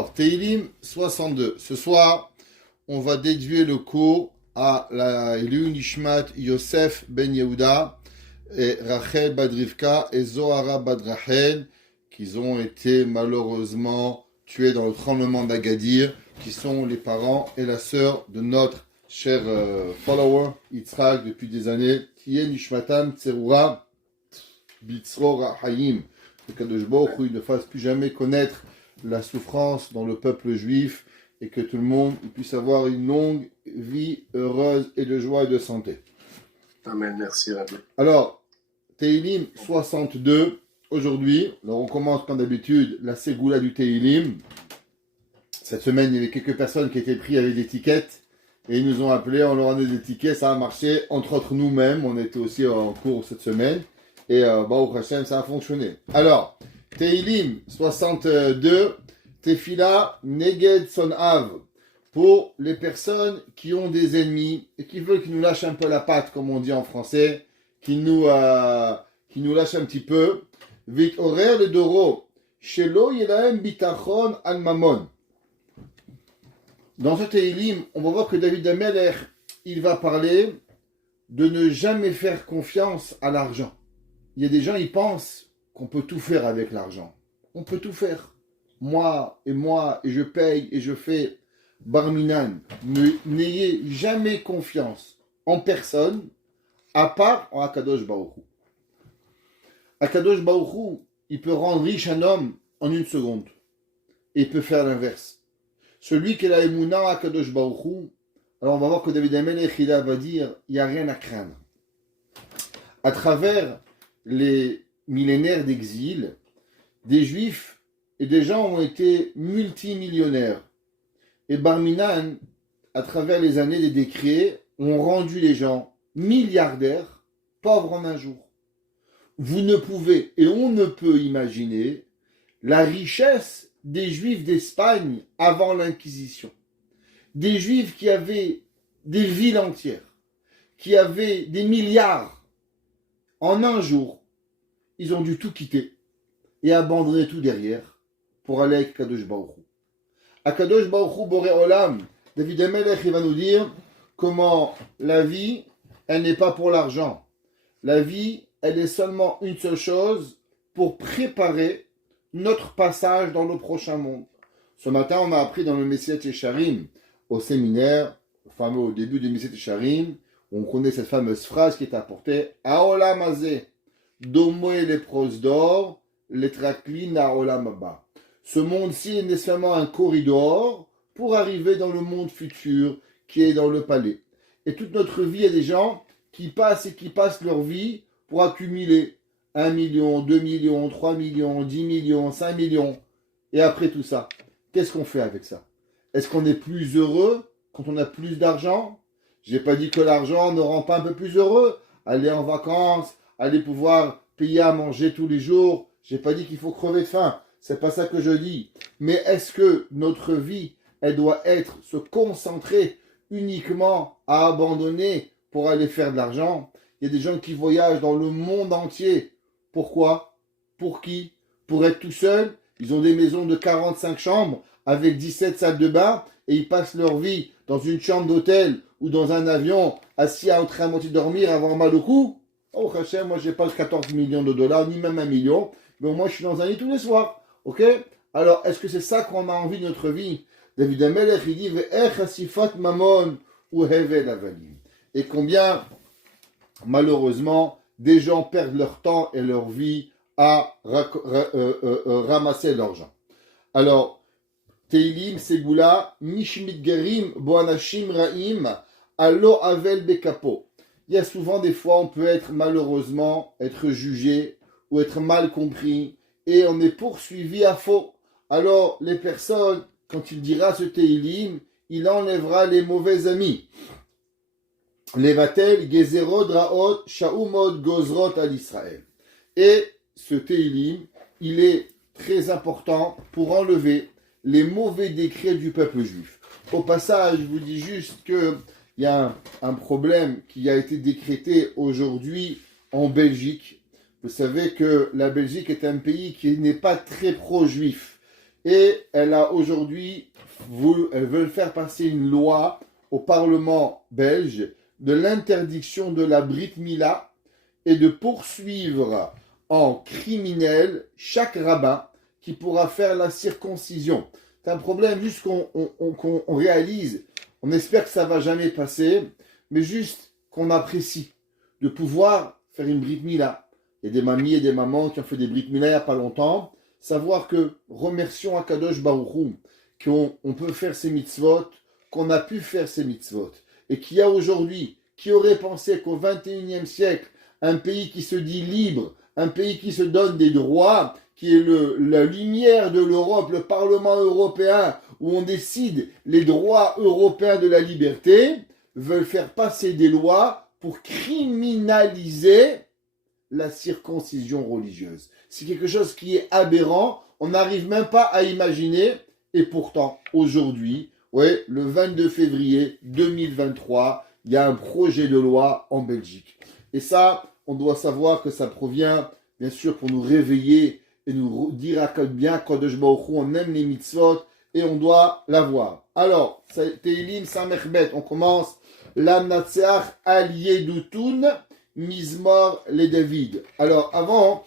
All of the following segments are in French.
Alors, Teilim 62. Ce soir, on va dédier le cours à la Ilu Nishmat Yosef Ben Yehuda et Rachel Badrivka et Zohara Badrachel, qui ont été malheureusement tués dans le tremblement d'Agadir, qui sont les parents et la sœur de notre cher follower Yitzhak depuis des années. Tiye Nishmatam Tserura Bitzror Hayim. Que Kadosh Baruch Hu ne fasse plus jamais connaître la souffrance dans le peuple juif et que tout le monde puisse avoir une longue vie heureuse et de joie et de santé. Amen, merci Rabbi. Alors, Teilim 62, aujourd'hui, alors on commence comme d'habitude la Ségoula du Teilim. Cette semaine, il y avait quelques personnes qui étaient prises avec des tickets et ils nous ont appelés, on leur a donné des tickets, ça a marché, entre autres nous-mêmes, on était aussi en cours cette semaine et Baruch Hashem, ça a fonctionné. Alors, Teilim 62, Tefila Neged Sonav, pour les personnes qui ont des ennemis et qui veulent qu'ils nous lâchent un peu la patte, comme on dit en français, qui nous lâchent un petit peu. Vit horaire le doro, shelo yelahem bitachon al mamon. Dans ce Teilim, on va voir que David Amelech, il va parler de ne jamais faire confiance à l'argent. Il y a des gens, ils pensent qu'on peut tout faire avec l'argent. On peut tout faire. Moi, et je paye, et je fais barminan. N'ayez jamais confiance en personne, à part en Akadosh Baruch Hu. Akadosh Baruch Hu, il peut rendre riche un homme en une seconde. Et il peut faire l'inverse. Celui qui a la émouna à Akadosh Baruch Hu, alors on va voir que David Amelech, il va dire, il n'y a rien à craindre. À travers les millénaires d'exil, des juifs et des gens ont été multimillionnaires. Et Barminan, à travers les années des décrets, ont rendu les gens milliardaires, pauvres en un jour. Vous ne pouvez, et on ne peut imaginer, la richesse des juifs d'Espagne avant l'Inquisition. Des juifs qui avaient des villes entières, qui avaient des milliards. En un jour, ils ont dû tout quitter et abandonner tout derrière pour aller avec Kadosh Baruch Hu. À Kadosh Baruch Hu Boré Olam, David Amelech, il va nous dire comment la vie, elle n'est pas pour l'argent. La vie, elle est seulement une seule chose pour préparer notre passage dans le prochain monde. Ce matin, on a appris dans le Messiat Yesharim, au séminaire, fameux au début du Messiat Yesharim, on connaît cette fameuse phrase qui est apportée Aolam Azeh, Domo et les pros d'or, les traklin à Olam Abba. Ce monde-ci est nécessairement un corridor pour arriver dans le monde futur qui est dans le palais. Et toute notre vie, il y a des gens qui passent leur vie pour accumuler 1 million, 2 millions, 3 millions, 10 millions, 5 millions. Et après tout ça, qu'est-ce qu'on fait avec ça? Est-ce qu'on est plus heureux quand on a plus d'argent? J'ai pas dit que l'argent ne rend pas un peu plus heureux. Aller en vacances, aller pouvoir payer à manger tous les jours. J'ai pas dit qu'il faut crever de faim. C'est pas ça que je dis. Mais est-ce que notre vie, elle doit se concentrer uniquement à abandonner pour aller faire de l'argent? Il y a des gens qui voyagent dans le monde entier. Pourquoi? Pour qui? Pour être tout seul. Ils ont des maisons de 45 chambres avec 17 salles de bain et ils passent leur vie dans une chambre d'hôtel ou dans un avion, assis en train de dormir, avoir mal au cou. Oh, Hachem, moi, j'ai pas 14 millions de dollars, ni même 1 million, mais au moins, je suis dans un lit tous les soirs. Ok? Alors, est-ce que c'est ça qu'on a envie de notre vie? David Amelech, il dit, Ve'ech asifat mamon ou hevel avalim. Et combien, malheureusement, des gens perdent leur temps et leur vie à ramasser l'argent. Alors, Teilim, Ségoula, Mishmit Gerim, Boanashim Raim, Allo Avel Bekapo. Il y a souvent des fois, on peut malheureusement être jugé ou être mal compris et on est poursuivi à faux. Alors, les personnes, quand il dira ce Teilim, il enlèvera les mauvais amis. Levatel, Gezerod, Raot, Shaumod, Gozrot al Israël. Et ce Teilim, il est très important pour enlever les mauvais décrets du peuple juif. Au passage, je vous dis juste qu'il y a un problème qui a été décrété aujourd'hui en Belgique. Vous savez que la Belgique est un pays qui n'est pas très pro-juif. et elle a aujourd'hui, elle veut faire passer une loi au Parlement belge de l'interdiction de la Brit Mila et de poursuivre en criminel chaque rabbin qui pourra faire la circoncision. C'est un problème juste qu'on réalise. On espère que ça va jamais passer, mais juste qu'on apprécie de pouvoir faire une Brit Mila. Il y a des mamies et des mamans qui ont fait des Brit Mila il n'y a pas longtemps. Savoir que remercions Akadosh Baruch Hu, qu'on peut faire ces mitzvot, qu'on a pu faire ces mitzvot, et qu'il y a aujourd'hui, qui aurait pensé qu'au XXIe siècle, un pays qui se dit libre, un pays qui se donne des droits, qui est la lumière de l'Europe, le Parlement européen, où on décide les droits européens de la liberté, veulent faire passer des lois pour criminaliser la circoncision religieuse. C'est quelque chose qui est aberrant, on n'arrive même pas à imaginer, et pourtant, aujourd'hui, ouais, le 22 février 2023, il y a un projet de loi en Belgique. Et ça, on doit savoir que ça provient, bien sûr, pour nous réveiller et nous dire à quel bien, Kodesh Baruch Hu, on aime les mitzvot et on doit l'avoir. Alors, Tehilim Samechbet, on commence. Lamnatseach al Yedutun Mizmor le David. Alors, avant,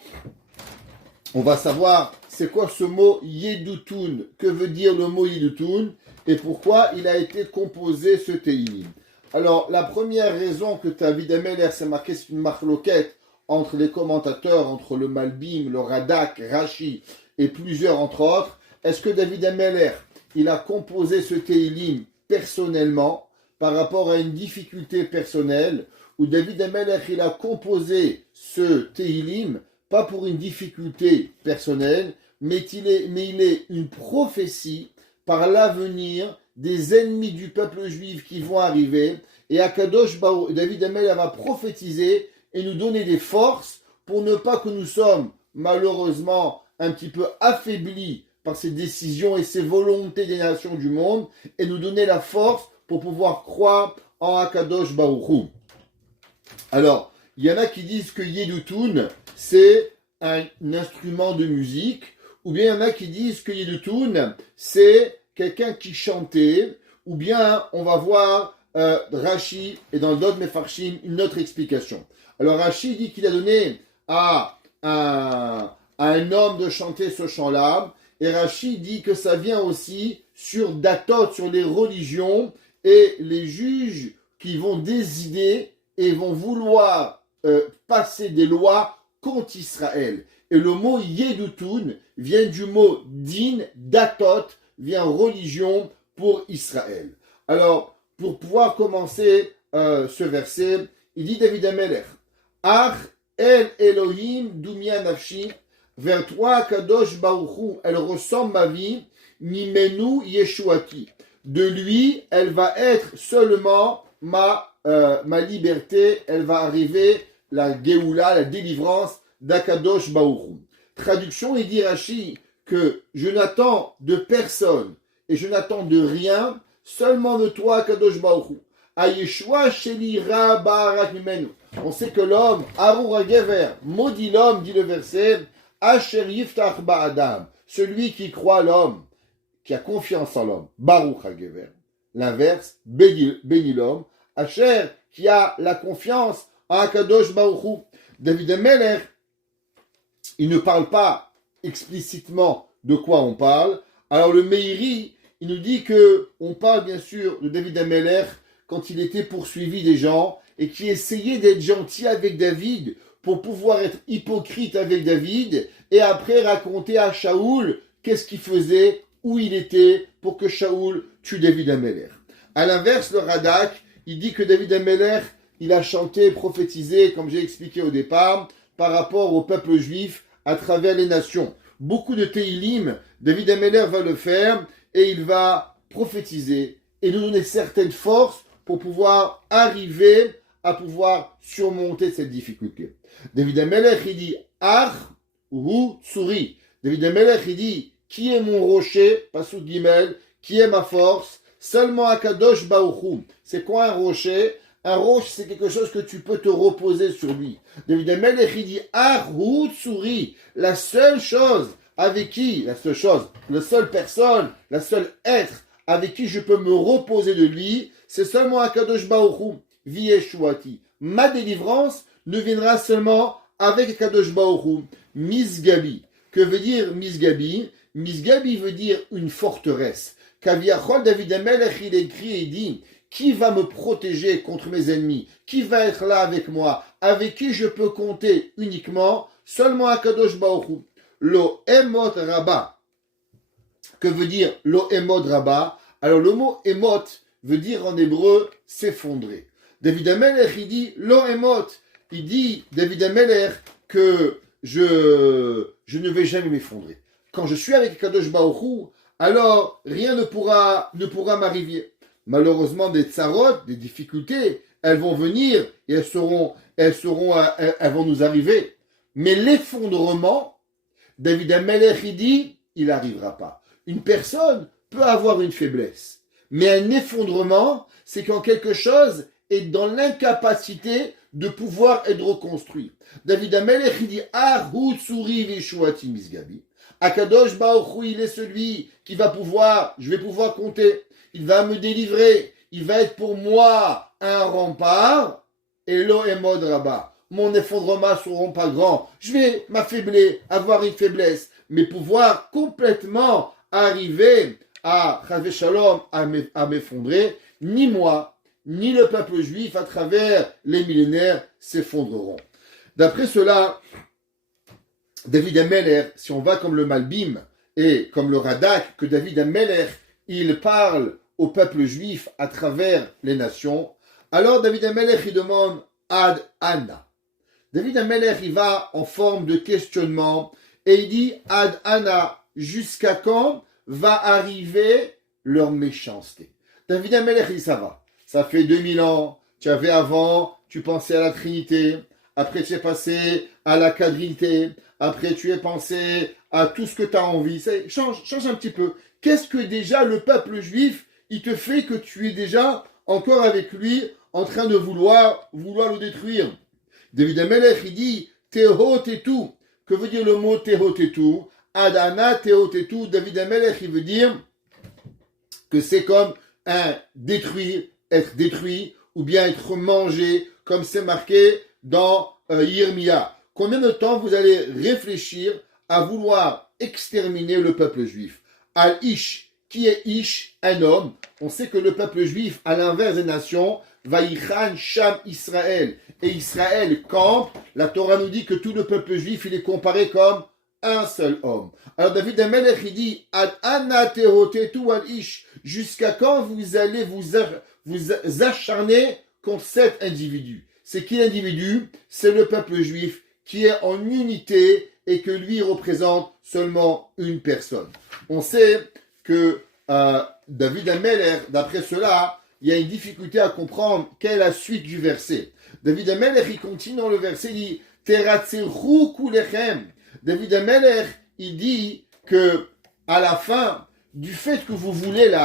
on va savoir c'est quoi ce mot Yedutun. Que veut dire le mot Yedutun et pourquoi il a été composé ce Tehilim. Alors, la première raison que David Ameller s'est marqué, c'est une marloquette entre les commentateurs, entre le Malbim, le Radak, Rashi et plusieurs entre autres. Est-ce que David Ameller, il a composé ce Tehilim personnellement par rapport à une difficulté personnelle, ou David Ameller, il a composé ce Tehilim pas pour une difficulté personnelle, mais il est une prophétie par l'avenir des ennemis du peuple juif qui vont arriver, et Akadosh David Ameller va prophétiser et nous donner des forces pour ne pas que nous sommes malheureusement un petit peu affaiblis par ces décisions et ces volontés des nations du monde, et nous donner la force pour pouvoir croire en Akadosh Baruch Hu. Alors, il y en a qui disent que Yedutun, c'est un instrument de musique, ou bien il y en a qui disent que Yedutun, c'est quelqu'un qui chantait, ou bien on va voir Rashi, et dans d'autres Mefarshim, une autre explication. Alors Rashi dit qu'il a donné à un homme de chanter ce chant-là, et Rashi dit que ça vient aussi sur Datot, sur les religions, et les juges qui vont décider et vont vouloir passer des lois contre Israël. Et le mot Yedutun vient du mot din, Datot, vient religion pour Israël. Alors, pour pouvoir commencer ce verset, il dit David Ameller, Ach el Elohim dumia nafshi, vers toi Kadosh Baruch Hu, elle ressemble ma vie, mimenu yeshuati. De lui, elle va être seulement ma liberté, elle va arriver la Géoula, la délivrance d'Akadosh Baruch Hu. Traduction, il dit Rashi que je n'attends de personne et je n'attends de rien, seulement de toi, Akadosh Baruch Hu. Ayeshua sheli ra barak mimenu. On sait que l'homme, Arur Gever, maudit l'homme, dit le verset, Asher yiftach ba'adam, celui qui croit l'homme, qui a confiance en l'homme, Baruch HaGever. L'inverse, béni l'homme, Asher, qui a la confiance en Akadosh Baruch Hu. David Ameller, il ne parle pas explicitement de quoi on parle. Alors le Meiri, il nous dit que on parle bien sûr de David Ameller quand il était poursuivi des gens et qui essayait d'être gentil avec David pour pouvoir être hypocrite avec David et après raconter à Shaoul qu'est-ce qu'il faisait, où il était pour que Shaoul tue David Ameller. À l'inverse, le Radak, il dit que David Ameller, il a chanté, prophétisé, comme j'ai expliqué au départ, par rapport au peuple juif à travers les nations. Beaucoup de Tehilim, David Ameller va le faire et il va prophétiser et nous donner certaines forces pour pouvoir arriver à pouvoir surmonter cette difficulté. David Ameller, il dit Ach hu tsuri. David Ameller, il dit qui est mon rocher, Pasuk Gimel, qui est ma force, seulement Akadosh Baruch Hu. C'est quoi un rocher? Un rocher, c'est quelque chose que tu peux te reposer sur lui. David Ameller, il dit Ach hu tsuri. La seule chose avec qui, la seule chose, la seule personne, la seule être avec qui je peux me reposer de lui, c'est seulement Akadosh Baruch Hu, Vieshuati. Ma délivrance ne viendra seulement avec Akadosh Baruch Hu, Misgabi. Que veut dire Misgabi? Misgabi veut dire une forteresse. Kaviachol David Amelech, il écrit et dit, qui va me protéger contre mes ennemis? Qui va être là avec moi? Avec qui je peux compter uniquement? Seulement Akadosh Baruch Hu. Lo Emot Rabba. Que veut dire Lo Emot Rabba? Alors le mot Emot veut dire en hébreu s'effondrer. David Amelech, il dit Lo Emot. Il dit, David Amelech, que je ne vais jamais m'effondrer. Quand je suis avec Akadosh Baruch Hu, alors rien ne pourra m'arriver. Malheureusement, des tsarot, des difficultés, elles vont venir et elles vont nous arriver. Mais l'effondrement, David Amelech, il dit, il n'arrivera pas. Une personne peut avoir une faiblesse, mais un effondrement, c'est quand quelque chose est dans l'incapacité de pouvoir être reconstruit. David Amelech, il dit, Ahut Suri Vishuati Misgabi. Akadosh Baruch Hu, il est celui qui va pouvoir, je vais pouvoir compter. Il va me délivrer. Il va être pour moi un rempart. Et lo emod rabba. Mon effondrement ne seront pas grands. Je vais m'affaiblir, avoir une faiblesse, mais pouvoir complètement arriver à Chave Shalom, à m'effondrer. Ni moi, ni le peuple juif à travers les millénaires s'effondreront. D'après cela, David Amelech, si on va comme le Malbim et comme le Radak, que David Amelech, il parle au peuple juif à travers les nations, alors David Amelech, il demande Ad Anna. David Amelech, il va en forme de questionnement et il dit Ad Anna, jusqu'à quand va arriver leur méchanceté? David Amelech, il dit ça va. Ça fait 2000 ans, tu avais avant, tu pensais à la Trinité, après tu es passé à la quadrinité, après tu es pensé à tout ce que tu as envie. Change un petit peu. Qu'est-ce que déjà le peuple juif, il te fait que tu es déjà encore avec lui en train de vouloir le détruire? David Amelech, il dit Teho Tetu. Que veut dire le mot Teho Tetu? Adana Teho Tetu. David Amelech, il veut dire que c'est comme un détruire, être détruit, ou bien être mangé, comme c'est marqué dans Yirmia. Combien de temps vous allez réfléchir à vouloir exterminer le peuple juif? Al-Ish, qui est Ish? Un homme. On sait que le peuple juif, à l'inverse des nations, Vaïchan Sham Israël. Et Israël campe. La Torah nous dit que tout le peuple juif, il est comparé comme un seul homme. Alors David Amelech, il dit Ad Anna Tehotetu Al-Ish. Jusqu'à quand vous allez vous acharner contre cet individu? C'est qui l'individu? C'est le peuple juif qui est en unité et que lui représente seulement une personne. On sait que David Amelech, d'après cela, il y a une difficulté à comprendre quelle est la suite du verset. David Amelech, il continue dans le verset, il dit Teratzeru kulechem. David Amelech, il dit que à la fin, du fait que vous voulez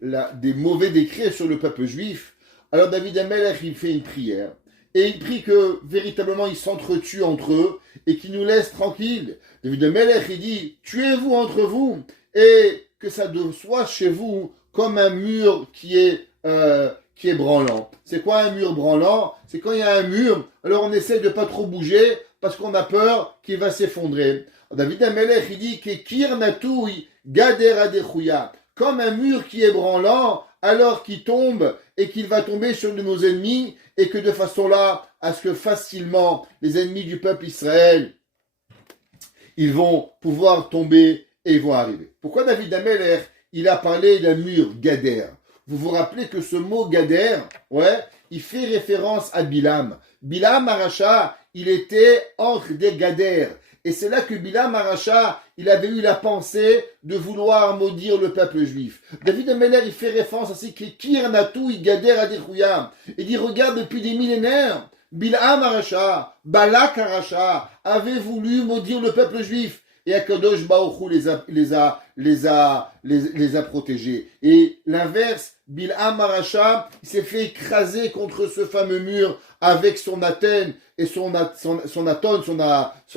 des mauvais décrets sur le peuple juif, alors David Amelech, il fait une prière. Et il prie que véritablement ils s'entretuent entre eux et qu'ils nous laissent tranquilles. David Amelech, il dit, tuez-vous entre vous et que ça soit chez vous comme un mur qui est branlant. C'est quoi un mur branlant? C'est quand il y a un mur, alors on essaie de pas trop bouger parce qu'on a peur qu'il va s'effondrer. David Amelech, il dit que Kir Natouy Gader Adechouya, comme un mur qui est branlant, alors qu'il tombe et qu'il va tomber sur nos ennemis, et que de façon là, à ce que facilement les ennemis du peuple Israël, ils vont pouvoir tomber et ils vont arriver. Pourquoi David Amelech, il a parlé d'un mur Gader? Vous vous rappelez que ce mot Gader, il fait référence à Bilam. Bilam Aracha, il était entre des Gader. Et c'est là que Bilam Aracha, il avait eu la pensée de vouloir maudire le peuple juif. David Amelech, il fait référence à ce qui Kir Natou, Gader Adechouya. Il dit, regarde, depuis des millénaires, Bilam Aracha, Balak Aracha, avait voulu maudire le peuple juif. et Akadosh Baruch Hu les a protégés. Et l'inverse, Bil'am Aracha, il s'est fait écraser contre ce fameux mur avec son Athènes et son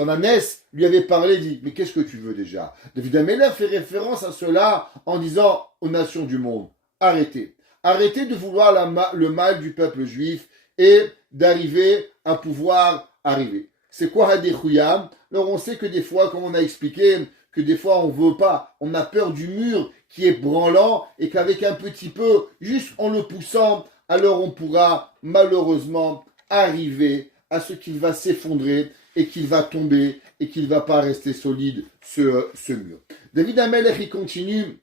ânesse lui avait parlé, dit, mais qu'est-ce que tu veux déjà? David Ameller fait référence à cela en disant aux nations du monde, arrêtez de vouloir le mal du peuple juif et d'arriver à pouvoir arriver. C'est quoi Hadechuyam? Alors on sait que des fois, comme on a expliqué, que des fois on veut pas, on a peur du mur qui est branlant et qu'avec un petit peu, juste en le poussant, alors on pourra malheureusement arriver à ce qu'il va s'effondrer et qu'il va tomber et qu'il ne va pas rester solide ce mur. David Amelech il continue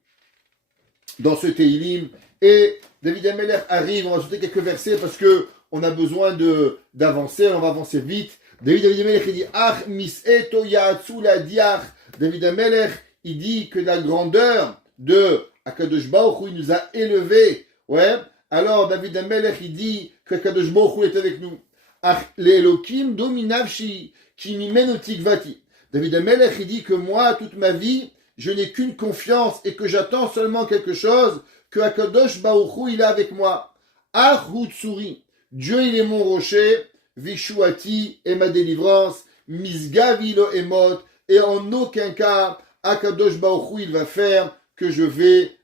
dans ce Teilim et David Amelech arrive, on va sauter quelques versets parce que on a besoin d'avancer, on va avancer vite. David Amelech il dit Ach mis'eto ya'atsu la diach. David Amelech il dit que la grandeur de Akadosh Baruch Hu, il nous a élevés. Ouais. Alors David Amelech il dit que Akadosh Baruch Hu est avec nous. Ach l'Elokim dominavshi ki mimenu tikvati. David Amelech il dit que moi toute ma vie je n'ai qu'une confiance et que j'attends seulement quelque chose, que Akadosh Baruch Hu il est avec moi. Ach Hutsuri, Dieu il est mon rocher, Vishuati est ma délivrance, Misgavi lo emot, et en aucun cas Akadosh Baruch Hu il va faire que je vais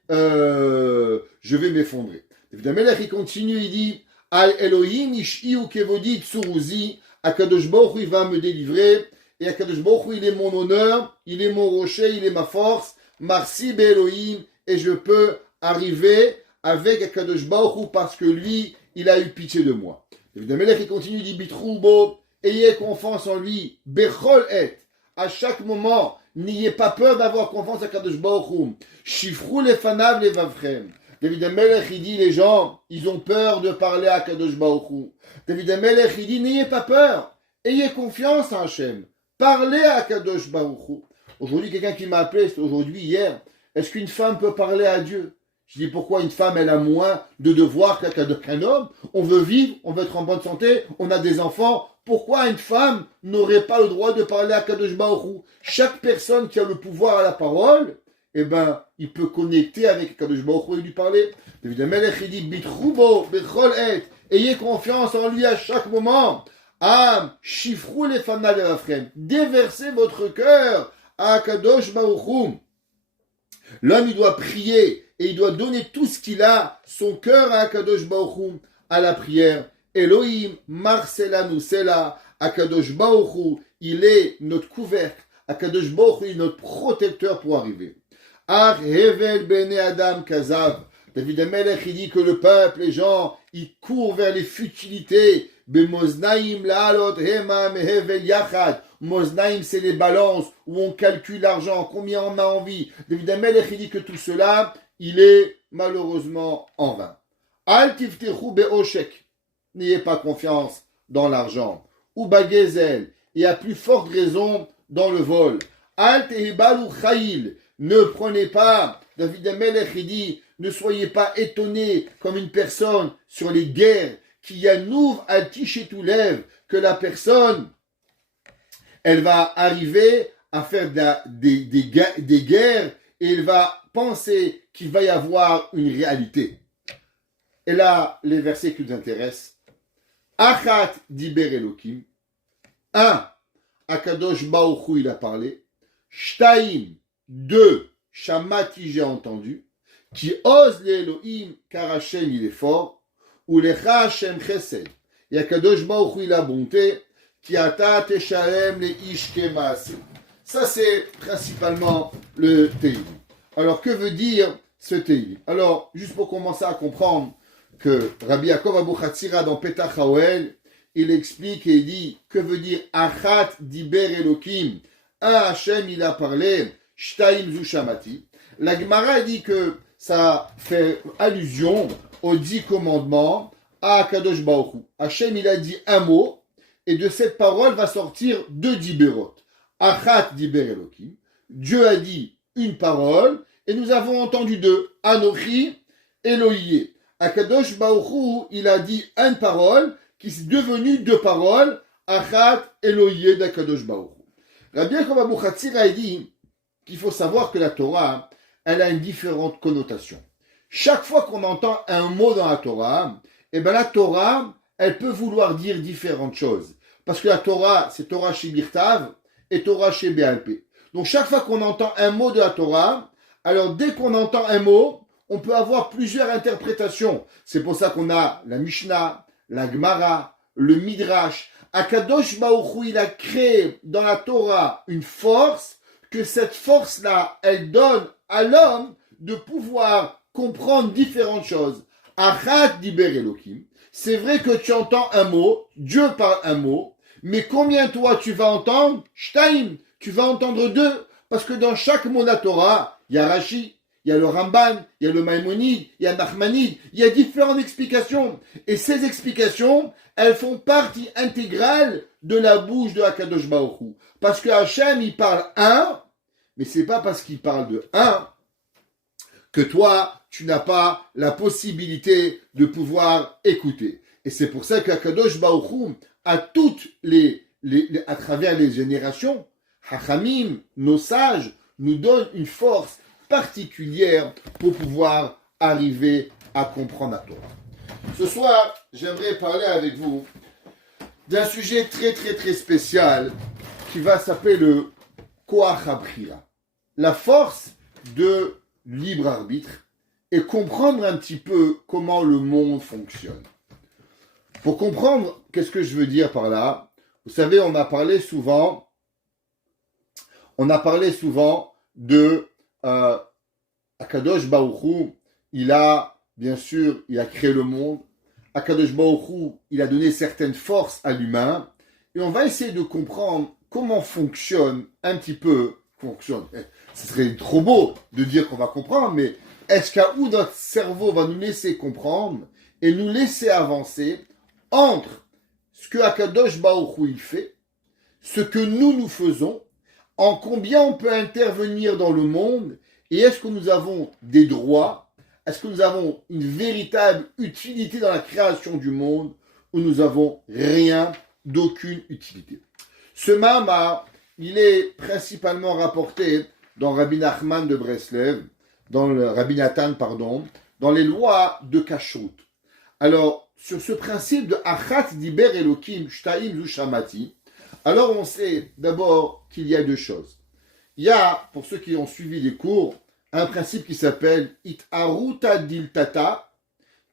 m'effondrer. David Amelech il continue, il dit Al Elohim ishiu kevodi tsuruzi, Akadosh Baruch Hu il va me délivrer. Et Akadosh Baruch Hu, il est mon honneur, il est mon rocher, il est ma force. Marsi Elohim, et je peux arriver avec Akadosh Baruch Hu parce que lui, il a eu pitié de moi. David Amelech, il continue, il dit Bitroubo, ayez confiance en lui. Bechol et, à chaque moment, n'ayez pas peur d'avoir confiance à Akadosh Baruch Hu. Shifrou lefanav levavchem. David Amelech, il dit les gens, ils ont peur de parler à Akadosh Baruch Hu. David Amelech, il dit n'ayez pas peur, ayez confiance en Hachem. Parlez à Kadosh Baruch Hu. Aujourd'hui, quelqu'un qui m'a appelé, c'était aujourd'hui, hier, est-ce qu'une femme peut parler à Dieu? Je dis pourquoi une femme, elle a moins de devoirs qu'un homme? On veut vivre, on veut être en bonne santé, on a des enfants. Pourquoi une femme n'aurait pas le droit de parler à Kadosh Baruch Hu? Chaque personne qui a le pouvoir à la parole, eh ben, il peut connecter avec Kadosh Baruch Hu et lui parler. David Amelech, il dit, Bitroubo, Bechol et, ayez confiance en lui à chaque moment. Ah, chiffrou les fanal de la frème. Déversez votre cœur à Kadosh Baruch Hu. L'homme, il doit prier et il doit donner tout ce qu'il a, son cœur à Kadosh Baruch Hu, à la prière. Elohim, Marcela Nusela, Akadosh Baruch Hu, il est notre couvercle. Akadosh Baruch Hu, il est notre protecteur pour arriver. Ach Hevel Bene Adam Kazav. David Amelech, il dit que le peuple, les gens, ils courent vers les futilités. Bemoznaim la'alot hema mehevel yachad. Moznaim, c'est les balances où on calcule l'argent, combien on a envie. David Amelech, il dit que tout cela, il est malheureusement en vain. Al tiftechu be'oshek. N'ayez pas confiance dans l'argent. Ou bagezel. Et à plus forte raison dans le vol. Al tehibalu chayil. Ne prenez pas. David Amelech, il dit, ne soyez pas étonnés comme une personne sur les guerres qui yanouv al tishetoulev, que la personne, elle va arriver à faire des guerres et elle va penser qu'il va y avoir une réalité. Et là, les versets qui nous intéressent. Achat diber Elokim. 1. Akadosh Baruch Hu, il a parlé. Shtaim. 2. Shamati, j'ai entendu. Qui ose les Elohim, car Hashem, il est fort. Ou lecha Hashem chesed. Et Akadosh Baruch Hu, il a bonté. Ki ata teshalem le ish kemaase. Ça, c'est principalement le Teilim. Alors, que veut dire ce Teilim? Alors, juste pour commencer à comprendre que Rabbi Yaakov Abuchatzira dans Petach Haoel, il explique et il dit, que veut dire Achat diber Elokim? Un Hashem, il a parlé, Shtaim zu shamati. La Gemara dit que ça fait allusion aux 10 commandements à Kadosh Baruch Hu. Hashem, il a dit un mot, et de cette parole va sortir 2 diberot. Achat diber Elokim. Dieu a dit une parole, et nous avons entendu 2. Anochi, Elohié. Akadosh Baruch Hu, il a dit une parole, qui est devenue 2 paroles. Achat, Elohié d'Akadosh Baruch Hu. Rabbi Yaakov Abuchatzira a dit, qu'il faut savoir que la Torah, elle a une différente connotation. Chaque fois qu'on entend un mot dans la Torah, eh ben la Torah, elle peut vouloir dire différentes choses. Parce que la Torah, c'est Torah chez Birtav et Torah chez Béalpé. Donc chaque fois qu'on entend un mot de la Torah, alors dès qu'on entend un mot, on peut avoir plusieurs interprétations. C'est pour ça qu'on a la Mishnah, la Gemara, le Midrash. Akadosh Baruch Hu, il a créé dans la Torah une force, que cette force-là, elle donne à l'homme de pouvoir comprendre différentes choses. Achat diber Elohim. C'est vrai que tu entends un mot, Dieu parle un mot, mais combien toi tu vas entendre? Shtaim, tu vas entendre deux, parce que dans chaque mot de la Torah, il y a Rashi, il y a le Ramban, il y a le Maïmonide, il y a Nachmanide, il y a différentes explications. Et ces explications, elles font partie intégrale de la bouche de Akadosh Baruch Hu. Parce que Hachem, il parle un, mais c'est pas parce qu'il parle de un que toi, tu n'as pas la possibilité de pouvoir écouter. Et c'est pour ça qu'Akadosh Baruch Hu, à à travers les générations, Hachamim, nos sages, nous donnent une force particulière pour pouvoir arriver à comprendre la Torah. Ce soir, j'aimerais parler avec vous d'un sujet très très très spécial qui va s'appeler le Koach HaBchira, la force de libre arbitre, et comprendre un petit peu comment le monde fonctionne. Pour comprendre qu'est-ce que je veux dire par là, vous savez, on a parlé souvent de Akadosh Baruch Hu, il a créé le monde. Akadosh Baruch Hu, il a donné certaines forces à l'humain. Et on va essayer de comprendre comment fonctionne. Ce serait trop beau de dire qu'on va comprendre, mais est-ce qu'à où notre cerveau va nous laisser comprendre et nous laisser avancer entre ce que Akadosh Baruch Hu il fait, ce que nous faisons, en combien on peut intervenir dans le monde, et est-ce que nous avons des droits, est-ce que nous avons une véritable utilité dans la création du monde, ou nous avons rien, d'aucune utilité. Ce Mahama, il est principalement rapporté dans Rabbi Nachman de Breslev, dans le Rabbi Nathan, dans les lois de Kashrut. Alors, sur ce principe de Achat diber Elohim shtaim zu shamati, alors on sait d'abord qu'il y a deux choses. Il y a, pour ceux qui ont suivi les cours, un principe qui s'appelle Itharuta dil tata,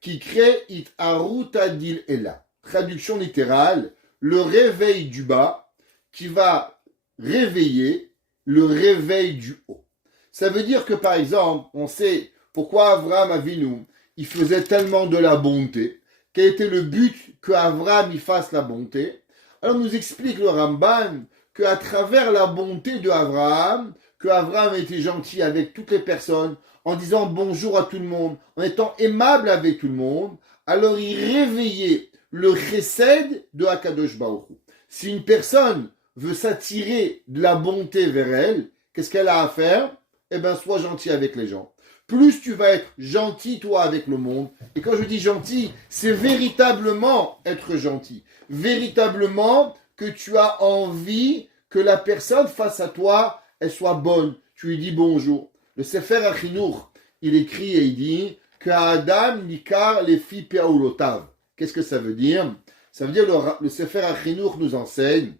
qui crée Itharuta dil ela. Traduction littérale, le réveil du bas qui va réveiller le réveil du haut. Ça veut dire que par exemple, on sait pourquoi Avraham Avinu, il faisait tellement de la bonté, quel était le but que Avraham y fasse la bonté. Alors nous explique le Ramban qu'à travers la bonté de Avraham, que Avraham était gentil avec toutes les personnes, en disant bonjour à tout le monde, en étant aimable avec tout le monde, alors il réveillait le chesed de Akadosh Baruch Hu. Si une personne veut s'attirer de la bonté vers elle, qu'est-ce qu'elle a à faire? Eh bien, sois gentil avec les gens. Plus tu vas être gentil, toi, avec le monde. Et quand je dis gentil, c'est véritablement être gentil. Véritablement que tu as envie que la personne face à toi, elle soit bonne. Tu lui dis bonjour. Le Sefer HaChinuch, il écrit et il dit que Adam nikar lefi pe'aulotav. Qu'est-ce que ça veut dire? Ça veut dire le Sefer HaChinuch nous enseigne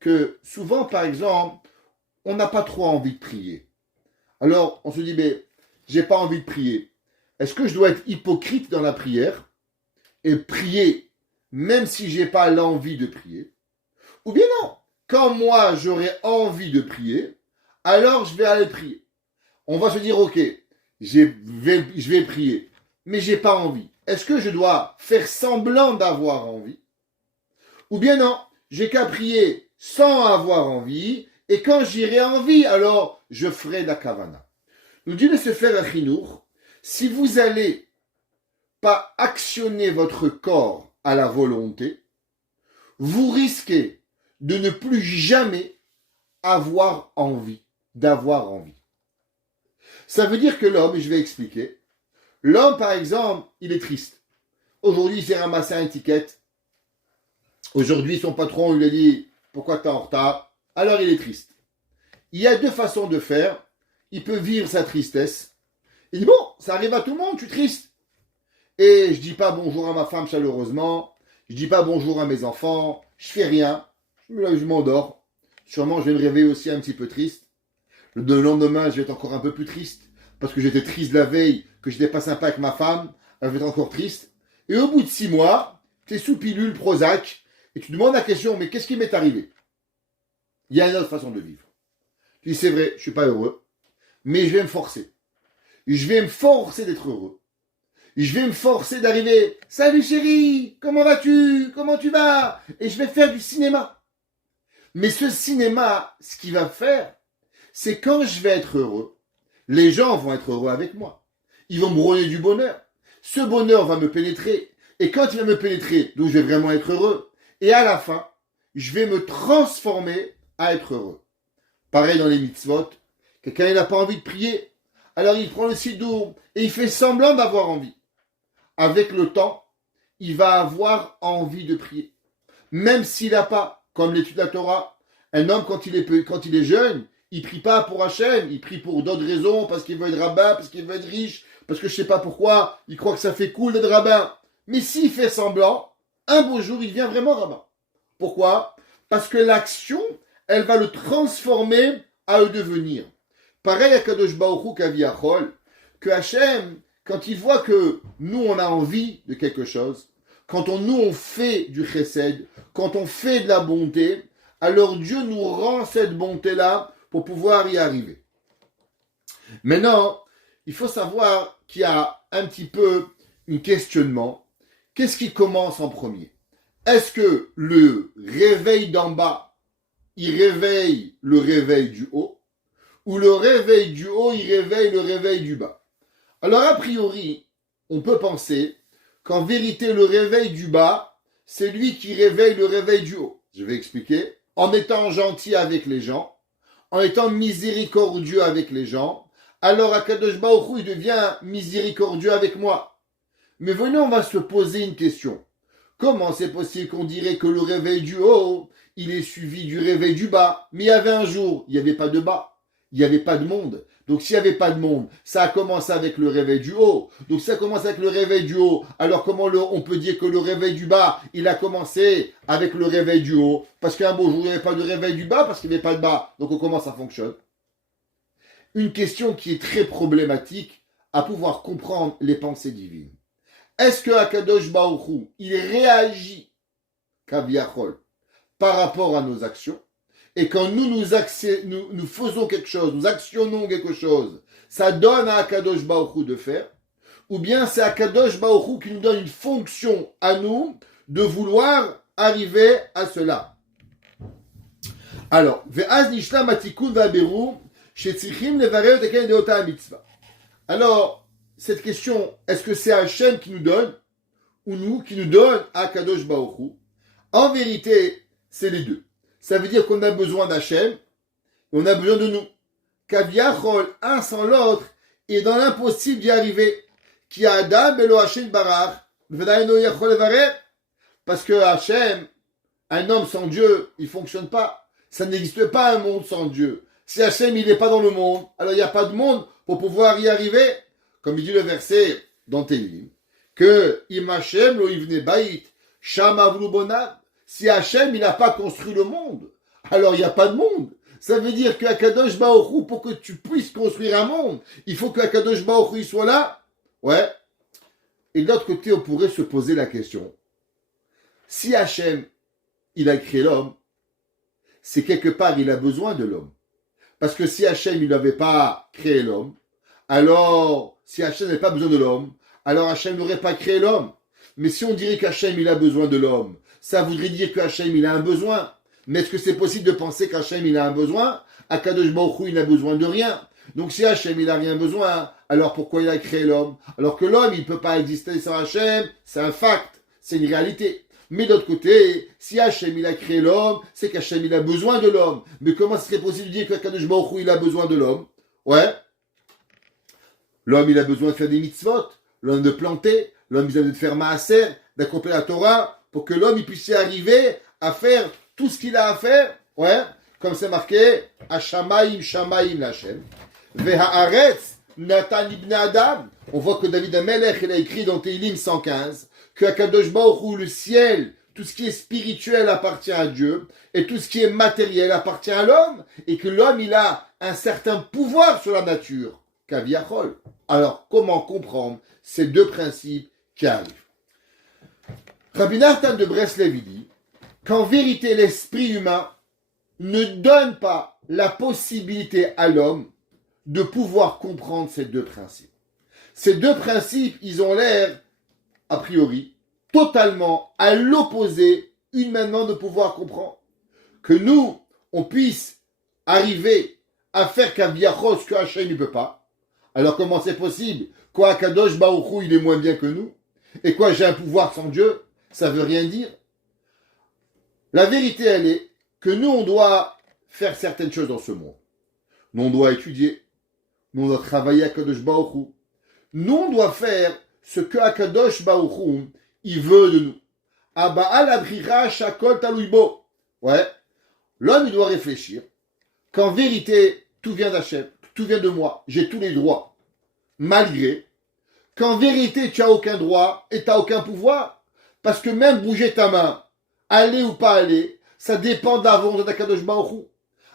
que souvent, par exemple, on n'a pas trop envie de prier. Alors, on se dit, mais j'ai pas envie de prier. Est-ce que je dois être hypocrite dans la prière et prier même si j'ai pas l'envie de prier? Ou bien non, quand moi j'aurai envie de prier, alors je vais aller prier. On va se dire, ok, je vais prier, mais j'ai pas envie. Est-ce que je dois faire semblant d'avoir envie? Ou bien non, j'ai qu'à prier sans avoir envie, et quand j'aurai envie, alors je ferai la kavana. Nous dit le Sefer HaChinuch, si vous allez pas actionner votre corps à la volonté, vous risquez de ne plus jamais avoir envie, d'avoir envie. Ça veut dire que l'homme, et je vais expliquer, l'homme par exemple, il est triste. Aujourd'hui, il s'est ramassé un ticket. Aujourd'hui, son patron lui a dit, pourquoi tu es en retard? Alors il est triste. Il y a deux façons de faire il peut vivre sa tristesse. Il dit, bon, ça arrive à tout le monde, je suis triste. Et je dis pas bonjour à ma femme chaleureusement, je dis pas bonjour à mes enfants, je fais rien, je m'endors. Sûrement, je vais me réveiller aussi un petit peu triste. Le lendemain, je vais être encore un peu plus triste, parce que j'étais triste la veille, que j'étais pas sympa avec ma femme, alors je vais être encore triste. Et au bout de 6 mois, tu es sous pilule Prozac, et tu te demandes la question, mais qu'est-ce qui m'est arrivé? Il y a une autre façon de vivre. Tu dis, c'est vrai, je suis pas heureux, mais je vais me forcer. Je vais me forcer d'être heureux. Je vais me forcer d'arriver, salut chérie, comment vas-tu? Comment tu vas? Et je vais faire du cinéma. Mais ce cinéma, ce qu'il va faire, c'est quand je vais être heureux, les gens vont être heureux avec moi. Ils vont me donner du bonheur. Ce bonheur va me pénétrer. Et quand il va me pénétrer, donc je vais vraiment être heureux. Et à la fin, je vais me transformer à être heureux. Pareil dans les mitzvot. Quelqu'un il n'a pas envie de prier. Alors il prend le siddour et il fait semblant d'avoir envie. Avec le temps, il va avoir envie de prier. Même s'il n'a pas, comme l'étude de la Torah, un homme quand il est jeune, il prie pas pour Hachem, il prie pour d'autres raisons, parce qu'il veut être rabbin, parce qu'il veut être riche, parce que je sais pas pourquoi, il croit que ça fait cool d'être rabbin. Mais s'il fait semblant, un beau jour, il devient vraiment rabbin. Pourquoi? Parce que l'action, elle va le transformer à le devenir. Pareil à Kadosh Baruch Hu Kaviachol, que Hachem, quand il voit que nous, on a envie de quelque chose, quand on fait du chesed, quand on fait de la bonté, alors Dieu nous rend cette bonté-là pour pouvoir y arriver. Maintenant, il faut savoir qu'il y a un petit peu un questionnement. Qu'est-ce qui commence en premier? Est-ce que le réveil d'en bas, il réveille le réveil du haut? Ou le réveil du haut, il réveille le réveil du bas? Alors, a priori, on peut penser qu'en vérité, le réveil du bas, c'est lui qui réveille le réveil du haut. Je vais expliquer. En étant gentil avec les gens, en étant miséricordieux avec les gens, alors Akadosh Baruch Hu, il devient miséricordieux avec moi. Mais venez, on va se poser une question. Comment c'est possible qu'on dirait que le réveil du haut, il est suivi du réveil du bas? Mais il y avait un jour, il n'y avait pas de bas, il n'y avait pas de monde. Donc s'il n'y avait pas de monde, ça a commencé avec le réveil du haut. Donc ça a commencé avec le réveil du haut. Alors comment on peut dire que le réveil du bas, il a commencé avec le réveil du haut? Parce qu'un beau jour, il n'y avait pas de réveil du bas, parce qu'il n'y avait pas de bas. Donc comment ça fonctionne? Une question qui est très problématique à pouvoir comprendre les pensées divines. Est-ce que Akadosh Baruch Hu, il réagit, Kaviachol, par rapport à nos actions? Et quand nous faisons quelque chose, nous actionnons quelque chose, ça donne à Akadosh Baruch Hu de faire, ou bien c'est Akadosh Baruch Hu qui nous donne une fonction à nous de vouloir arriver à cela. Alors, ve'az nishlam atikun va'beru shetzrichim levarer teken deota mitzvah. Alors, cette question, est-ce que c'est Hachem qui nous donne, ou nous qui nous donne à Akadosh Baruch Hu? En vérité, c'est les deux. Ça veut dire qu'on a besoin d'Hachem et on a besoin de nous. Kaviachol, un sans l'autre, est dans l'impossible d'y arriver. Ki Adam elo Hachem barach, v'daino yachol levarer. Parce que Hachem, un homme sans Dieu, il ne fonctionne pas. Ça n'existe pas un monde sans Dieu. Si Hachem, il n'est pas dans le monde, alors il n'y a pas de monde pour pouvoir y arriver. Comme il dit le verset dans Tehillim, que Im Hachem lo yivne bayit, sham avlu bonav. Si Hachem, il n'a pas construit le monde, alors il n'y a pas de monde. Ça veut dire que Akadosh Baruch Hu, pour que tu puisses construire un monde, il faut que Akadosh Baruch Hu soit là. Ouais. Et de l'autre côté, on pourrait se poser la question. Si Hachem, il a créé l'homme, c'est quelque part, il a besoin de l'homme. Parce que si Hachem, il n'avait pas créé l'homme, alors, si Hachem n'avait pas besoin de l'homme, alors Hachem n'aurait pas créé l'homme. Mais si on dirait qu'Hachem, il a besoin de l'homme, ça voudrait dire qu'Hachem, il a un besoin. Mais est-ce que c'est possible de penser qu'Hachem, il a un besoin? Akadosh Baruch Hu, il n'a besoin de rien. Donc si Hachem, il n'a rien besoin, alors pourquoi il a créé l'homme? Alors que l'homme, il ne peut pas exister sans Hachem, c'est un fact, c'est une réalité. Mais d'autre côté, si Hachem, il a créé l'homme, c'est qu'Hachem, il a besoin de l'homme. Mais comment ce serait possible de dire qu'Akadosh Baruch Hu, il a besoin de l'homme? Ouais. L'homme, il a besoin de faire des mitzvot, l'homme de planter, l'homme, il a besoin de faire maaser, d'accomplir la Torah, pour que l'homme, il puisse y arriver à faire tout ce qu'il a à faire, ouais, comme c'est marqué, Hashamaim, Shamaim, Lachem, Vehaaretz Natan ibn Adam. On voit que David Amelech, il a écrit dans Teilim 115 que Akadosh Baruch Hu, le ciel, tout ce qui est spirituel appartient à Dieu et tout ce qui est matériel appartient à l'homme et que l'homme, il a un certain pouvoir sur la nature. Kaviachol. Alors, comment comprendre ces deux principes qui arrivent? Rabbi Nathan de Breslev dit qu'en vérité, l'esprit humain ne donne pas la possibilité à l'homme de pouvoir comprendre ces deux principes. Ces deux principes, ils ont l'air, a priori, totalement à l'opposé, humainement, de pouvoir comprendre. Que nous, on puisse arriver à faire qu'Aviachos, que Hachem ne peut pas. Alors comment c'est possible? Quoi, Kadosh Baruch Hu, il est moins bien que nous? Et quoi, j'ai un pouvoir sans Dieu? Ça veut rien dire. La vérité, elle est que nous, on doit faire certaines choses dans ce monde. Nous, on doit étudier. Nous, on doit travailler à Kadosh Baruch Hu. Nous, on doit faire ce que Akadosh Baruch Hu, il veut de nous. Aba'al abrira shakol talouibo. Ouais. L'homme, il doit réfléchir qu'en vérité, tout vient d'Hachem, tout vient de moi. J'ai tous les droits. Malgré qu'en vérité, tu n'as aucun droit et tu n'as aucun pouvoir. Parce que même bouger ta main, aller ou pas aller, ça dépend d'avant d'Akadosh Baruch Hu.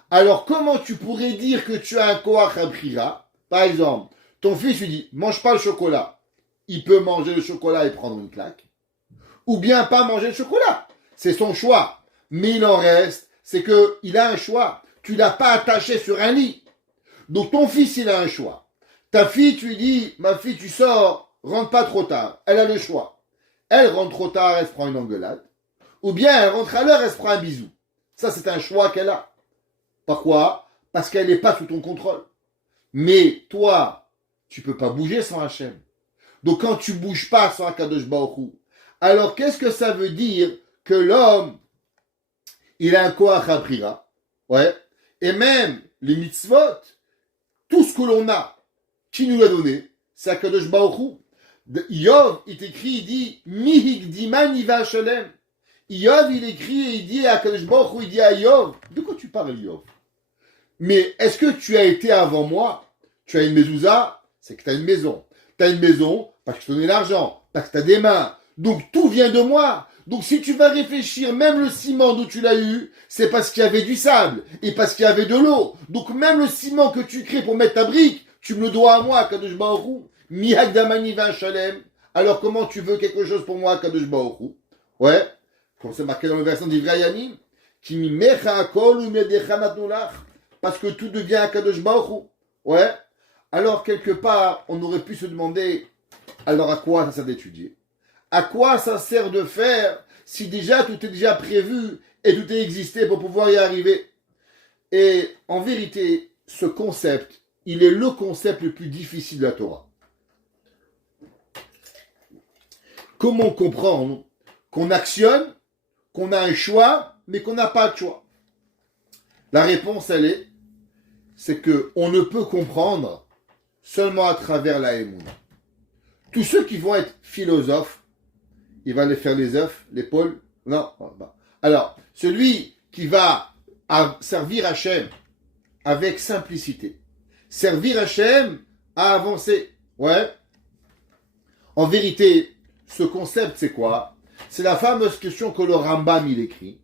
Alors, comment tu pourrais dire que tu as un koach abrira? Par exemple, ton fils lui dit, mange pas le chocolat. Il peut manger le chocolat et prendre une claque. Ou bien pas manger le chocolat. C'est son choix. Mais il en reste, c'est qu'il a un choix. Tu l'as pas attaché sur un lit. Donc ton fils, il a un choix. Ta fille, tu lui dis, ma fille, tu sors, rentre pas trop tard. Elle a le choix. Elle rentre trop tard, elle se prend une engueulade. Ou bien elle rentre à l'heure, elle se prend un bisou. Ça, c'est un choix qu'elle a. Pourquoi? Parce qu'elle n'est pas sous ton contrôle. Mais toi, tu peux pas bouger sans Hachem. Donc quand tu bouges pas sans Akadosh Baruch Hu, alors qu'est-ce que ça veut dire que l'homme, il a un koach abrira? Ouais. Et même les mitzvot, tout ce que l'on a, qui nous l'a donné, c'est Akadosh Baruch Hu. Yov, il écrit, il dit, Mihik diman iva shalem. Yov, il écrit et il dit à Akadosh Baruch Hu, il dit à Yov, de quoi tu parles, Yov? Mais est-ce que tu as été avant moi? Tu as une mezouza, c'est que tu as une maison. Tu as une maison parce que je te donnais l'argent, parce que tu as des mains. Donc tout vient de moi. Donc si tu vas réfléchir, même le ciment d'où tu l'as eu, c'est parce qu'il y avait du sable et parce qu'il y avait de l'eau. Donc même le ciment que tu crées pour mettre ta brique, tu me le dois à moi, Kadosh Baruch Hu. Mihak damani va shalem. Alors comment tu veux quelque chose pour moi, Kadosh Baruch Hu? Ouais, comme c'est marqué dans le verset d'Ivrei Yamim, qui mi mecha akol ou medecha natnulach. Parce que tout devient à Kadosh Baruch Hu. Ouais. Alors, quelque part, on aurait pu se demander, alors à quoi ça sert d'étudier? À quoi ça sert de faire si déjà tout est déjà prévu et tout est existé pour pouvoir y arriver? Et en vérité, ce concept, il est le concept le plus difficile de la Torah. Comment comprendre qu'on actionne, qu'on a un choix, mais qu'on n'a pas de choix? La réponse, c'est qu'on ne peut comprendre seulement à travers la Emouna. Tous ceux qui vont être philosophes, il va les faire les œufs, l'épaule, non. Alors, celui qui va servir Hachem avec simplicité, servir Hachem à avancer, ouais. En vérité, ce concept, c'est quoi? C'est la fameuse question que le Rambam, il écrit,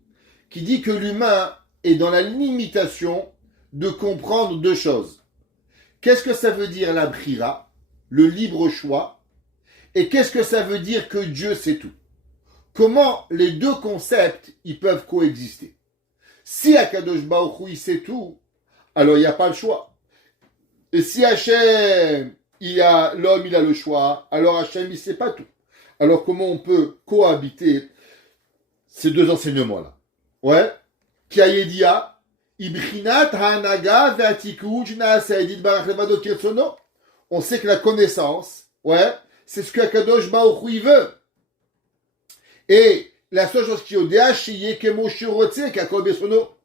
qui dit que l'humain est dans la limitation de comprendre deux choses. Qu'est-ce que ça veut dire la brira, le libre choix, et qu'est-ce que ça veut dire que Dieu sait tout? Comment les deux concepts, ils peuvent coexister? Si Akadosh Baruch Hu, il sait tout, alors il n'y a pas le choix. Et si Hachem, l'homme, il a le choix, alors Hachem, il ne sait pas tout. Alors comment on peut cohabiter ces deux enseignements-là? Ouais. Kiayedia, Ibrinat hanaga ve'atikuj na'asaydit barach levado kirtsono. On sait que la connaissance, ouais, c'est ce que Akadosh Baruch Hu veut. Et la seule chose qui est au DH, c'est que Moshe rotse qu'Akol besono.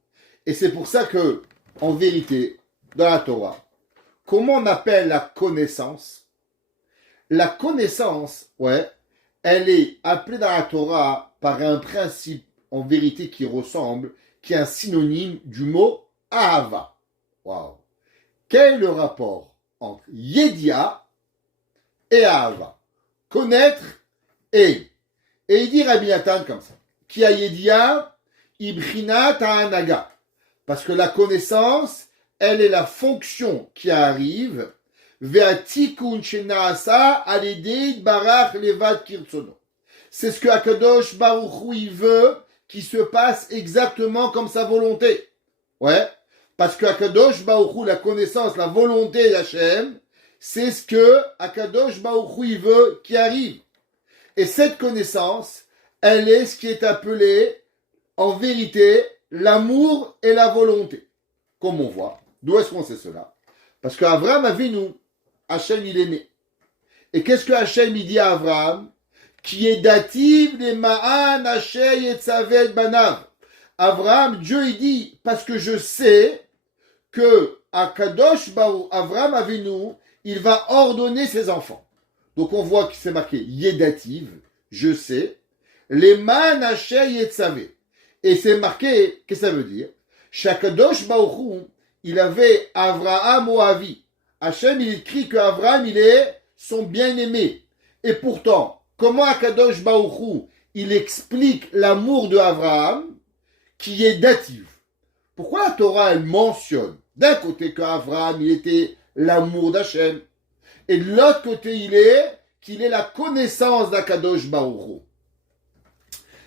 Et c'est pour ça que, en vérité, dans la Torah, comment on appelle la connaissance? La connaissance, ouais, elle est appelée dans la Torah par un principe, en vérité, qui ressemble, qui est un synonyme du mot Ahava. Waouh. quel est le rapport entre Yedia et Ahava? Connaître et. Et il dit Rabbi Nathan comme ça. Qui a Yedia, Ibrinat Ha'anaga. Parce que la connaissance, elle est la fonction qui arrive vers Tikkun Shenaasa Aledei Barach Levad Kirtsono. C'est ce que Akadosh Baruch Hu il veut qui se passe exactement comme sa volonté. Ouais, parce que Akadosh Baruch Hu, la connaissance, la volonté d'Hachem, c'est ce que Akadosh Baruch Hu il veut qui arrive. Et cette connaissance, elle est ce qui est appelé, en vérité, l'amour et la volonté. Comme on voit. D'où est-ce qu'on sait cela? Parce qu'Avraham Avinu, Hachem il est né. Et qu'est-ce que Hachem il dit à Avraham? Qui est dativ les ma'an Hachem yetzavet banav. Avraham, Dieu il dit, parce que je sais que Akadosh Baruch Avraham Avinu, il va ordonner ses enfants. Donc on voit que c'est marqué Yedativ, je sais, les man Hachem yetzavet. Et c'est marqué, qu'est-ce que ça veut dire? Shakadosh Baruch Hu, il avait Avraham ou Avi. Hachem, il écrit que Avraham, il est son bien-aimé. Et pourtant, comment Akadosh Baruch Hu, il explique l'amour de Avraham, qui est datif? Pourquoi la Torah, elle mentionne d'un côté qu'Avraham, il était l'amour d'Hachem, et de l'autre côté, il est qu'il est la connaissance d'Akadosh Baruch Hu.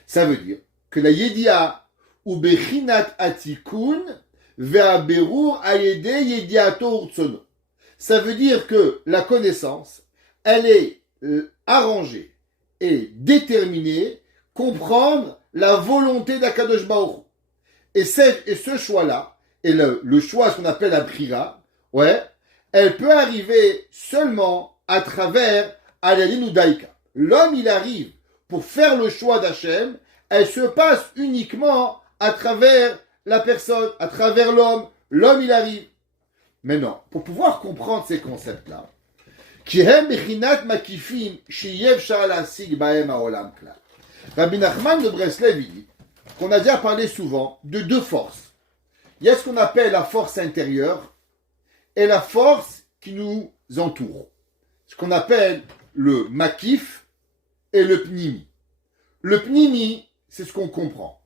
Ça veut dire que la Yedia ou Bechinat Atikun Ve'aberur Ayede Yediato Urtsono. Ça veut dire que la connaissance, elle est arrangée et déterminée, comprendre la volonté d'Akadosh Baruch Hu. Et ce choix-là, et le choix, ce qu'on appelle la brira, ouais, elle peut arriver seulement à travers Alalin ou Daïka. L'homme, il arrive pour faire le choix d'Hachem, elle se passe uniquement à travers la personne, à travers l'homme. L'homme, il arrive. Maintenant, pour pouvoir comprendre ces concepts-là, Rabbi Nachman de Breslev dit qu'on a déjà parlé souvent de deux forces. Il y a ce qu'on appelle la force intérieure et la force qui nous entoure. Ce qu'on appelle le makif et le pnimi. Le pnimi, c'est ce qu'on comprend.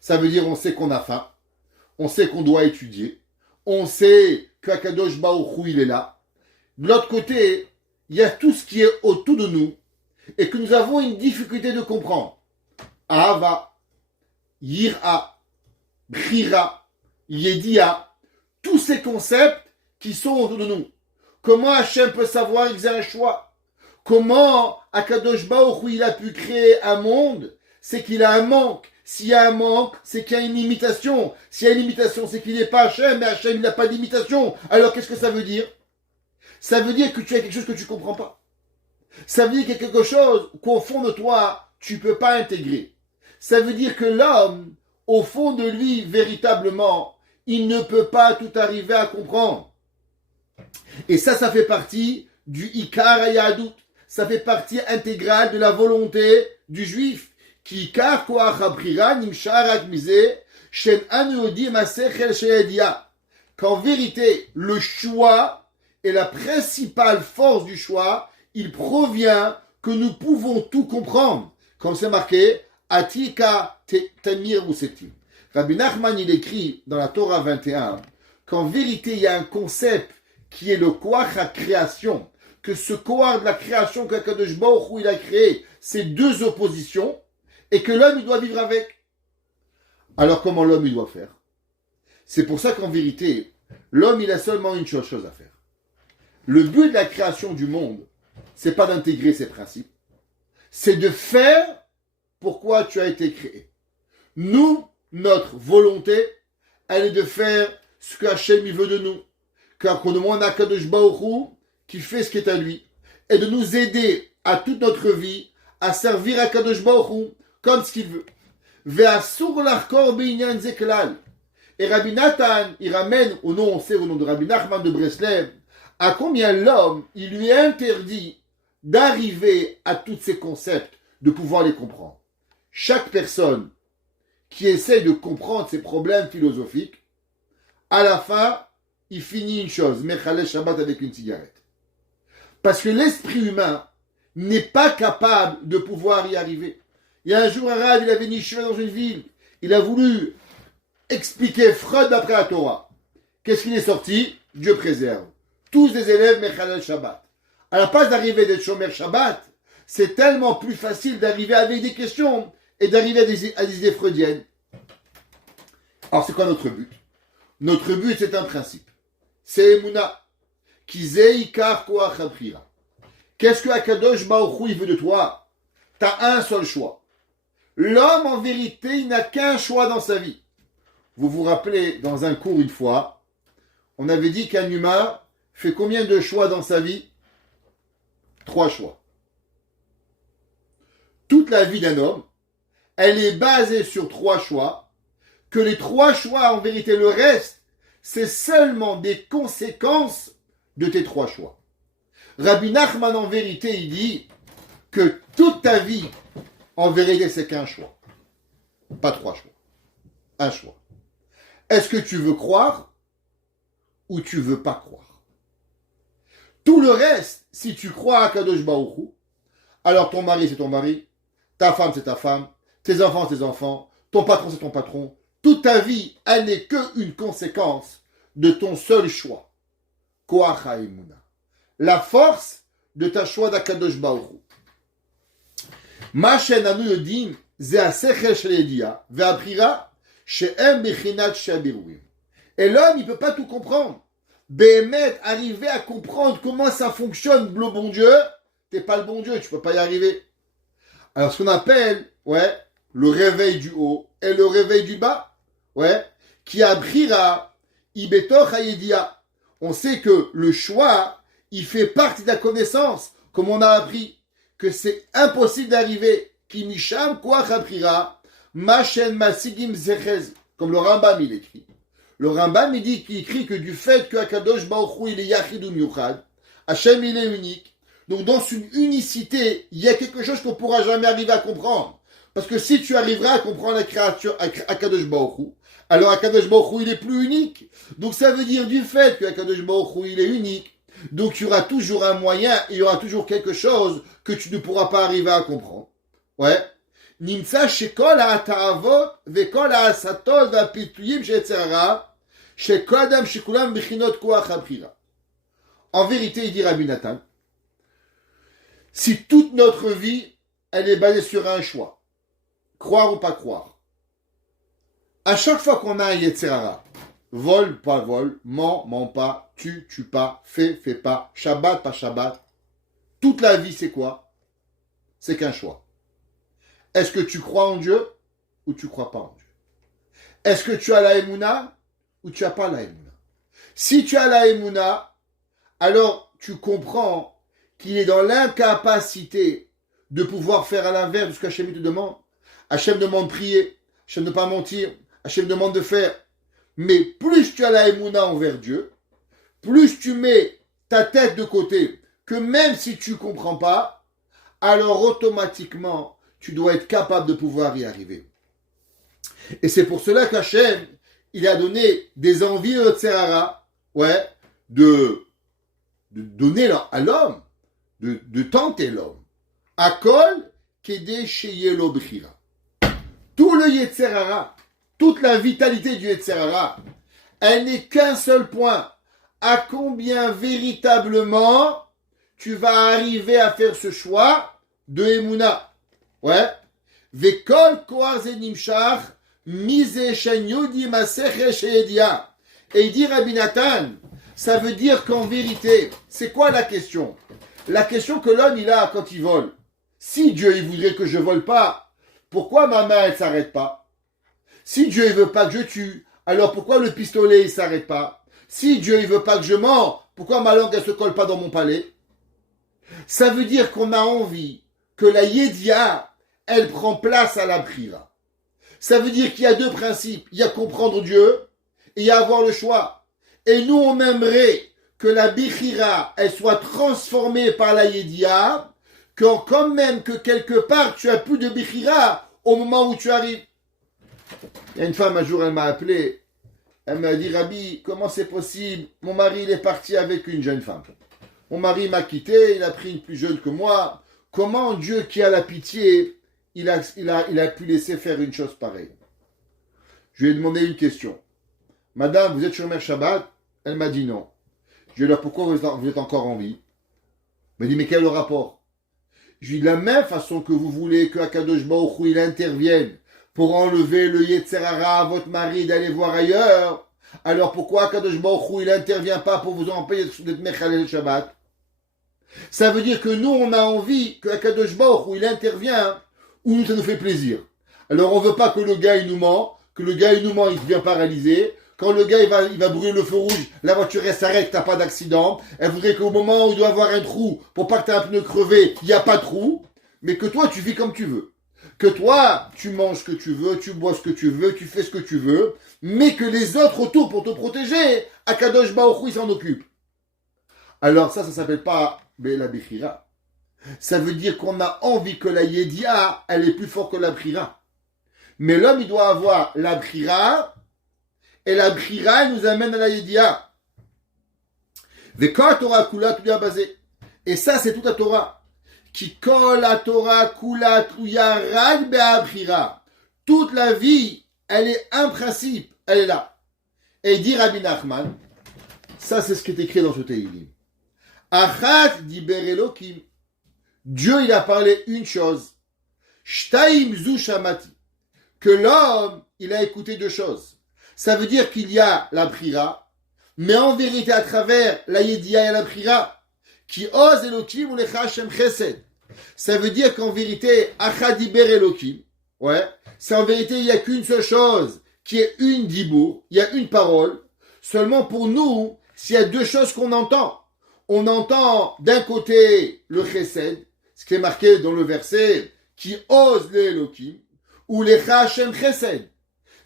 Ça veut dire on sait qu'on a faim, on sait qu'on doit étudier, on sait qu'Akadosh Baruch Hu il est là. De l'autre côté, il y a tout ce qui est autour de nous et que nous avons une difficulté de comprendre. Ahava, Yira, Bchira, Yedia, tous ces concepts qui sont autour de nous. Comment Hachem peut savoir qu'il a un choix? Comment Akadosh Baruch Hu il a pu créer un monde? C'est qu'il a un manque. S'il y a un manque, c'est qu'il y a une limitation. S'il y a une limitation, c'est qu'il n'est pas Hachem, mais Hachem il n'a pas d'imitation. Alors qu'est-ce que ça veut dire? Ça veut dire que tu as quelque chose que tu ne comprends pas. Ça veut dire qu'il y a quelque chose qu'au fond de toi, tu ne peux pas intégrer. Ça veut dire que l'homme, au fond de lui, véritablement, il ne peut pas tout arriver à comprendre. Et ça fait partie du Ikar Hayadut. Ça fait partie intégrale de la volonté du juif. Qui Ikar Koach HaBrira Nimshar Rak Mizeh Shen Anu Yodim Hasechel Sheyedia. Qu'en vérité, le choix est la principale force du choix. Il provient que nous pouvons tout comprendre. Comme c'est marqué, Atika Tamir Usetim. Rabbi Nachman, il écrit dans la Torah 21 qu'en vérité, il y a un concept qui est le Koach à création. Que ce Koach de la création qu'Akadosh Baruch Hu il a créé, c'est deux oppositions, et que l'homme, il doit vivre avec. Alors comment l'homme, il doit faire? C'est pour ça qu'en vérité, l'homme, il a seulement une chose à faire. Le but de la création du monde, c'est pas d'intégrer ces principes, c'est de faire pourquoi tu as été créé. Nous, notre volonté, elle est de faire ce que Hachem il veut de nous. Car qu'on demande à Kadosh Baruch Hu qui fait ce qui est à lui, et de nous aider à toute notre vie à servir à Kadosh Baruch Hu comme ce qu'il veut. Ve'asur l'achkor b'inyan zeklal. Et Rabbi Nathan, il ramène au nom de Rabbi Nachman de Breslev, à combien l'homme, il lui est interdit d'arriver à tous ces concepts, de pouvoir les comprendre. Chaque personne qui essaie de comprendre ces problèmes philosophiques, à la fin, il finit une chose, Mechalel Shabbat avec une cigarette. Parce que l'esprit humain n'est pas capable de pouvoir y arriver. Il y a un jour, un Rav, il avait niché dans une ville. Il a voulu expliquer Freud d'après la Torah. Qu'est-ce qu'il est sorti? Dieu préserve. Tous des élèves Mechalel Shabbat. À la place d'arriver d'être Shomer Shabbat, c'est tellement plus facile d'arriver avec des questions et d'arriver à des idées freudiennes. Alors, c'est quoi notre but? Notre but, c'est un principe. C'est Emouna. Kizeikar koach habrira. Qu'est-ce que Akadosh Baruch Hu, il veut de toi? T'as un seul choix. L'homme, en vérité, il n'a qu'un choix dans sa vie. Vous vous rappelez, dans un cours une fois, on avait dit qu'un humain fait combien de choix dans sa vie? 3 choix. Toute la vie d'un homme, elle est basée sur 3 choix, que les 3 choix, en vérité, le reste, c'est seulement des conséquences de tes 3 choix. Rabbi Nachman, en vérité, il dit que toute ta vie, en vérité, c'est qu'un choix. Pas 3 choix. Un choix. Est-ce que tu veux croire ou tu veux pas croire? Tout le reste, si tu crois à Kadosh Baruch Hu, alors ton mari, c'est ton mari, ta femme, c'est ta femme, tes enfants, c'est tes enfants, ton patron, c'est ton patron. Toute ta vie, elle n'est qu'une conséquence de ton seul choix. Koach ha'emuna. La force de ta choix d'Akadosh Baruch Hu. Ma she'nanu yodim ze ha'sechel shel yediah ve'abchira she'em bechinat she'abiruim. Et l'homme, il ne peut pas tout comprendre. Béhémet, arriver à comprendre comment ça fonctionne, le bon Dieu, t'es pas le bon Dieu, tu peux pas y arriver. Alors, ce qu'on appelle, le réveil du haut et le réveil du bas, qui abrira ibetoch hayedia. On sait que le choix, il fait partie de la connaissance, comme on a appris, que c'est impossible d'arriver. Ki misham koach abrira, machen masigim zechez, comme le Rambam il écrit. Le Rambam il dit qu'il écrit que du fait que Akadosh Baruch Hu il est yachid ou miuchad, Hachem il est unique. Donc dans une unicité, il y a quelque chose qu'on ne pourra jamais arriver à comprendre. Parce que si tu arriveras à comprendre la créature Akadosh Baruch Hu, alors Akadosh Baruch Hu il est plus unique. Donc ça veut dire du fait que Akadosh Baruch Hu il est unique. Donc il y aura toujours un moyen, et il y aura toujours quelque chose que tu ne pourras pas arriver à comprendre. Nimtza shekol ha'ata'avot ve'kol ha'asatot ve'apituyim she'etzera shekol adam shekulam bichinot koach habrira. En vérité, il dit Rabbi Nathan, si toute notre vie, elle est basée sur un choix, croire ou pas croire, à chaque fois qu'on a un Yetzerara, vol, pas vol, ment pas, tue pas, fais pas, Shabbat, pas Shabbat, toute la vie, c'est quoi? C'est qu'un choix. Est-ce que tu crois en Dieu ou tu crois pas en Dieu? Est-ce que tu as la Emouna ou tu n'as pas la Emouna? Si tu as la Emouna, alors tu comprends qu'il est dans l'incapacité de pouvoir faire à l'inverse de ce qu'Hachem te demande. Hachem demande de prier, Hachem ne pas mentir, Hachem demande de faire. Mais plus tu as la Emouna envers Dieu, plus tu mets ta tête de côté, que même si tu ne comprends pas, alors automatiquement, tu dois être capable de pouvoir y arriver. Et c'est pour cela qu'Hachem, il a donné des envies au Tserara, de donner à l'homme, de tenter l'homme. Akol kede sheyelo bechira. Tout le Yetzerara, toute la vitalité du Yetzerara, elle n'est qu'un seul point. À combien véritablement tu vas arriver à faire ce choix de Emouna? Vekol koar ze nimshach mize shen yodi masech sheyedia. Et il dit Rabbi Nathan, ça veut dire qu'en vérité, c'est quoi la question? La question que l'homme il a quand il vole. Si Dieu il voudrait que je vole pas, pourquoi ma main elle s'arrête pas? Si Dieu il veut pas que je tue, alors pourquoi le pistolet il s'arrête pas? Si Dieu il veut pas que je mens, pourquoi ma langue elle se colle pas dans mon palais? Ça veut dire qu'on a envie que la Yedia elle prend place à la Brira. Ça veut dire qu'il y a 2 principes. Il y a comprendre Dieu et il y a avoir le choix. Et nous, on aimerait que la Bichira, elle soit transformée par la Yedia, quand même que quelque part, tu as plus de Bichira au moment où tu arrives. Il y a une femme, un jour, elle m'a appelé. Elle m'a dit, Rabbi, comment c'est possible? Mon mari, il est parti avec une jeune femme. Mon mari m'a quitté, il a pris une plus jeune que moi. Comment Dieu, qui a la pitié, il a pu laisser faire une chose pareille? Je lui ai demandé une question. Madame, vous êtes Shomer Shabbat? Elle m'a dit non. Je lui ai dit, pourquoi vous êtes encore en vie? Elle m'a dit, mais quel est le rapport? Je lui ai dit, de la même façon que vous voulez que Akadosh Baruch Hu, il intervienne pour enlever le Yetzer Hara à votre mari d'aller voir ailleurs, alors pourquoi Akadosh Baruch Hu, il n'intervient pas pour vous empêcher d'être Mechalel Shabbat? Ça veut dire que nous, on a envie que Akadosh Baruch Hu, il intervient où nous, ça nous fait plaisir. Alors on veut pas que le gars, il nous ment, il devient paralysé. Quand le gars, il va brûler le feu rouge, la voiture, elle s'arrête, t'as pas d'accident. Elle voudrait qu'au moment où il doit avoir un trou, pour pas que t'aies un pneu crevé, il n'y a pas de trou. Mais que toi, tu vis comme tu veux. Que toi, tu manges ce que tu veux, tu bois ce que tu veux, tu fais ce que tu veux. Mais que les autres autour, pour te protéger, Akadosh Baruch Hu, il s'en occupe. Alors ça s'appelle pas la Bechira. Ça veut dire qu'on a envie que la Yedia, elle est plus forte que la Brira. Mais l'homme, il doit avoir la Brira, et la Brira, elle nous amène à la Yedia. Vekor Torah Kula Tuya basé. Et ça, c'est toute la Torah. Qui kol la Torah Kula Tuya Rad Be'abrira. Toute la vie, elle est un principe, elle est là. Et dit Rabbi Nachman, ça, c'est ce qui est écrit dans ce Tehillim. Achat diber Elokim. Dieu, il a parlé une chose. Shtaim zu shamati. Que l'homme, il a écouté deux choses. Ça veut dire qu'il y a la Brira, mais en vérité, à travers la Yedia et la Brira, qui ose Elokim ou lecha Hashem chesed. Ça veut dire qu'en vérité, Achat diber Elokim, ouais, c'est en vérité, il n'y a qu'une seule chose, qui est une dibour, il y a une parole. Seulement pour nous, s'il y a deux choses qu'on entend, on entend d'un côté le chesed, ce qui est marqué dans le verset, qui ose les Elohim, ou les Hashem chesed.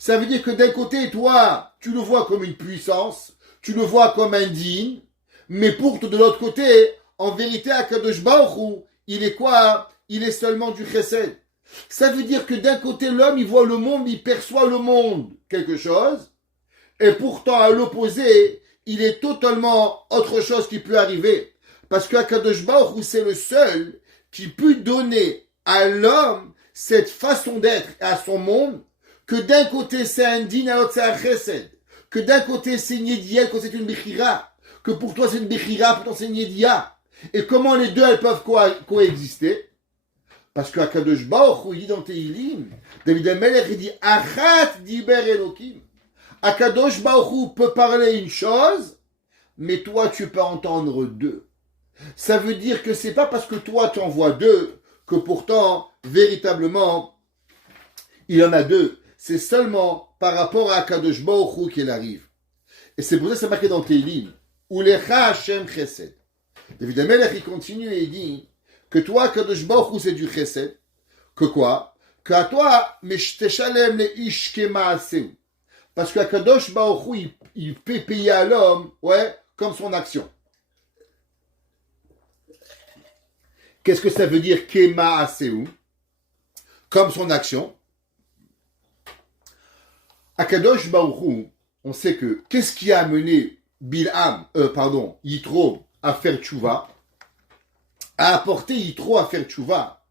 Ça veut dire que d'un côté, toi, tu le vois comme une puissance, tu le vois comme un digne, mais pour de l'autre côté, en vérité, Akadosh Baruch Hu, il est quoi? Il est seulement du chesed. Ça veut dire que d'un côté, l'homme, il voit le monde, il perçoit le monde, quelque chose, et pourtant, à l'opposé, il est totalement autre chose qui peut arriver. Parce que Akadosh Baruch Hu, c'est le seul qui peut donner à l'homme cette façon d'être à son monde, que d'un côté c'est un din, à l'autre c'est un chesed, que d'un côté c'est une yedia, que c'est une bechira, que pour toi c'est une bechira, pour toi c'est une yedia. Et comment les deux elles peuvent coexister? Parce que Akadosh Baruch Hu, il dit dans Tehillim, David HaMelech, il dit Achat diber Elokim. Akadosh Baruch Hu peut parler une chose, mais toi tu peux entendre deux. Ça veut dire que c'est pas parce que toi tu en vois deux que pourtant véritablement il y en a deux. C'est seulement par rapport à Akadosh Baruch Hu qu'il arrive. Et c'est pour ça que c'est marqué dans Tehillim. Ulecha Hashem Chesed. David HaMelech il continue et il dit que toi Akadosh Baruch Hu c'est du Chesed. Que quoi? Que à toi Meshteshalem le ish kemaaseu. Parce qu'Akadosh Baruch Hu, il peut payer à l'homme, ouais, comme son action. Qu'est-ce que ça veut dire Kema Aseu? Comme son action. Akadosh Baruch Hu, on sait que qu'est-ce qui a amené Yitro à faire tchouva, a apporté Yitro à faire tchouva.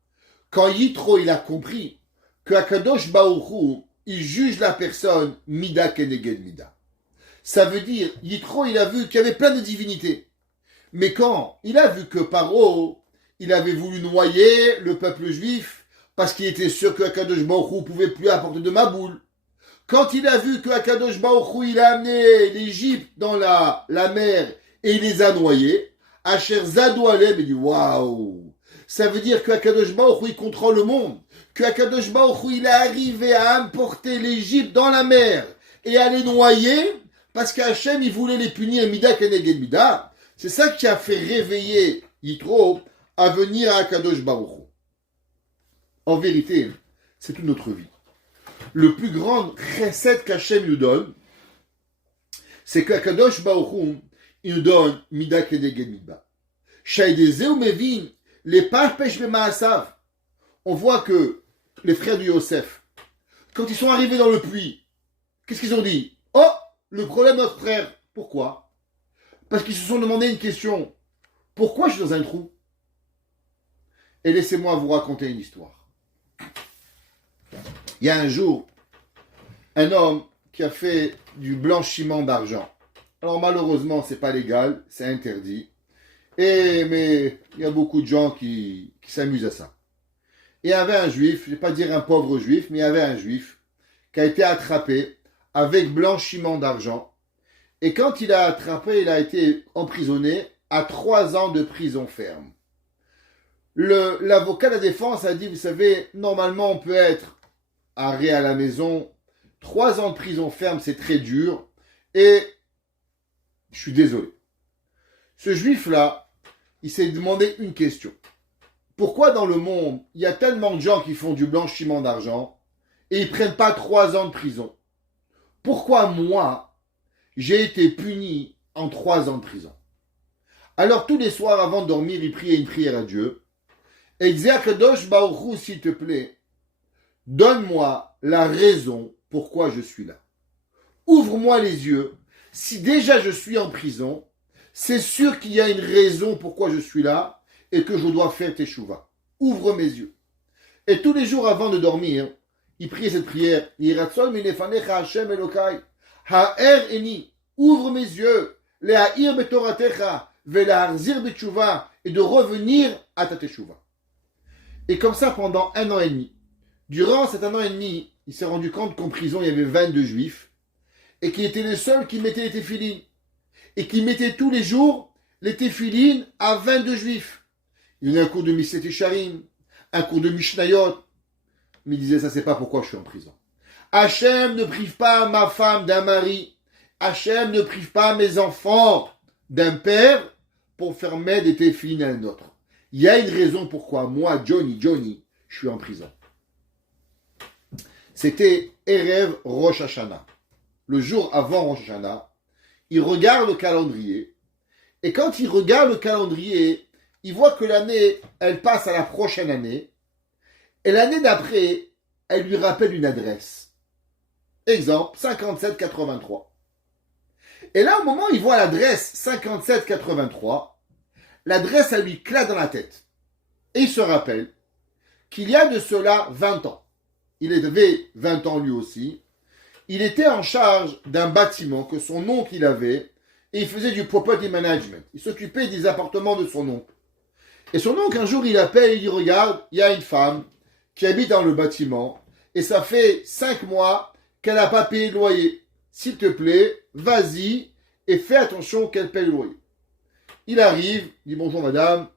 Quand Yitro il a compris que Akadosh Baruch Hu, il juge la personne mida keneged mida. Ça veut dire, Yitro, il a vu qu'il y avait plein de divinités. Mais quand il a vu que Paro, il avait voulu noyer le peuple juif parce qu'il était sûr que Akadosh Baruch Hu ne pouvait plus apporter de Maboul. Quand il a vu que Akadosh Baruch Hu, il a amené l'Égypte dans la mer et il les a noyés, Asher Zadou Alem, il dit waouh! Ça veut dire que Akadosh Baruch Hu, il contrôle le monde. Que Akadosh Baruch Hu, il est arrivé à importer l'Égypte dans la mer et à les noyer parce qu'Hachem, il voulait les punir mida keneged mida. C'est ça qui a fait réveiller Yitro à venir à Akadosh Baruch Hu. En vérité, c'est toute notre vie. Le plus grand chesed qu'Hachem nous donne, c'est qu'Akadosh Baruch Hu, il nous donne mida keneged mida. Shaydezeu mevin les parpesh b'maasav. On voit que les frères de Yosef, quand ils sont arrivés dans le puits, qu'est-ce qu'ils ont dit? Oh, le problème de notre frère. Pourquoi? Parce qu'ils se sont demandé une question. Pourquoi je suis dans un trou? Et laissez-moi vous raconter une histoire. Il y a un jour, un homme qui a fait du blanchiment d'argent. Alors malheureusement, c'est pas légal, c'est interdit. Mais il y a beaucoup de gens qui s'amusent à ça. Et il y avait un juif, je ne vais pas dire un pauvre juif, mais il y avait un juif qui a été attrapé avec blanchiment d'argent. Et quand il a attrapé, il a été emprisonné à 3 ans de prison ferme. L'avocat de la défense a dit, vous savez, normalement on peut être arrêté à la maison. 3 ans de prison ferme, c'est très dur. Et je suis désolé. Ce juif-là, il s'est demandé une question. Pourquoi dans le monde, il y a tellement de gens qui font du blanchiment d'argent et ils ne prennent pas 3 ans de prison? Pourquoi moi, j'ai été puni en 3 ans de prison? Alors tous les soirs avant de dormir, il priait une prière à Dieu. Et il disait à Kadosh Baruch Hu, s'il te plaît, donne-moi la raison pourquoi je suis là. Ouvre-moi les yeux. Si déjà je suis en prison, c'est sûr qu'il y a une raison pourquoi je suis là et que je dois faire teshuva. Ouvre mes yeux. Et tous les jours avant de dormir, il priait cette prière. Yiratzon minefanecha Hashem Elokai. Ha'er eni. Ouvre mes yeux. Le'ha'ir betoratecha. Ve'la'arzir beteshuva. Et de revenir à ta teshuva. Et comme ça pendant 1 an et demi. Durant cet 1 an et demi, il s'est rendu compte qu'en prison, il y avait 22 juifs. Et qu'il était le seul qui mettait les téphilines. Et qui mettait tous les jours les téphilines à 22 juifs. Il y en a un cours de Misset Yesharim, un cours de Mishnayot. Mais il disait, ça c'est pas pourquoi je suis en prison. Hachem ne prive pas ma femme d'un mari. Hachem ne prive pas mes enfants d'un père pour faire mettre des téphilines à un autre. Il y a une raison pourquoi moi, Johnny, je suis en prison. C'était Erev Rosh Hashanah. Le jour avant Rosh Hashanah, il regarde le calendrier. Et quand il regarde le calendrier, il voit que l'année, elle passe à la prochaine année. Et l'année d'après, elle lui rappelle une adresse. Exemple, 5783. Et là, au moment où il voit l'adresse 5783, l'adresse, elle lui claque dans la tête. Et il se rappelle qu'il y a de cela 20 ans. Il avait 20 ans lui aussi. Il était en charge d'un bâtiment que son oncle il avait. Et il faisait du property management. Il s'occupait des appartements de son oncle. Et son oncle, un jour, il appelle et il dit, regarde, il y a une femme qui habite dans le bâtiment. Et ça fait 5 mois qu'elle n'a pas payé le loyer. S'il te plaît, vas-y et fais attention qu'elle paye le loyer. Il arrive, il dit, bonjour madame.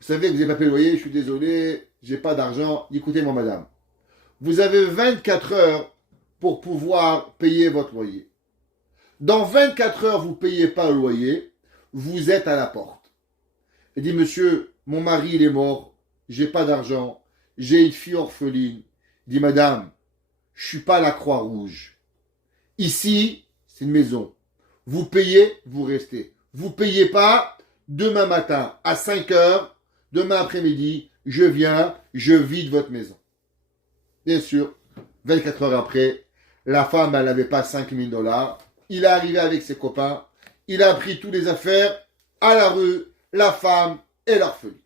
Vous savez que vous n'avez pas payé le loyer, je suis désolé, j'ai pas d'argent. Écoutez-moi madame. Vous avez 24 heures pour pouvoir payer votre loyer. Dans 24 heures, vous ne payez pas le loyer, vous êtes à la porte. Il dit, monsieur, mon mari, il est mort, j'ai pas d'argent, j'ai une fille orpheline. Il dit, madame, je suis pas à la Croix-Rouge. Ici, c'est une maison. Vous payez, vous restez. Vous payez pas, demain matin, à 5 heures, demain après-midi, je viens, je vide votre maison. Bien sûr, 24 heures après, la femme, elle n'avait pas $5 000. Il est arrivé avec ses copains. Il a pris toutes les affaires à la rue, la femme et l'orpheline.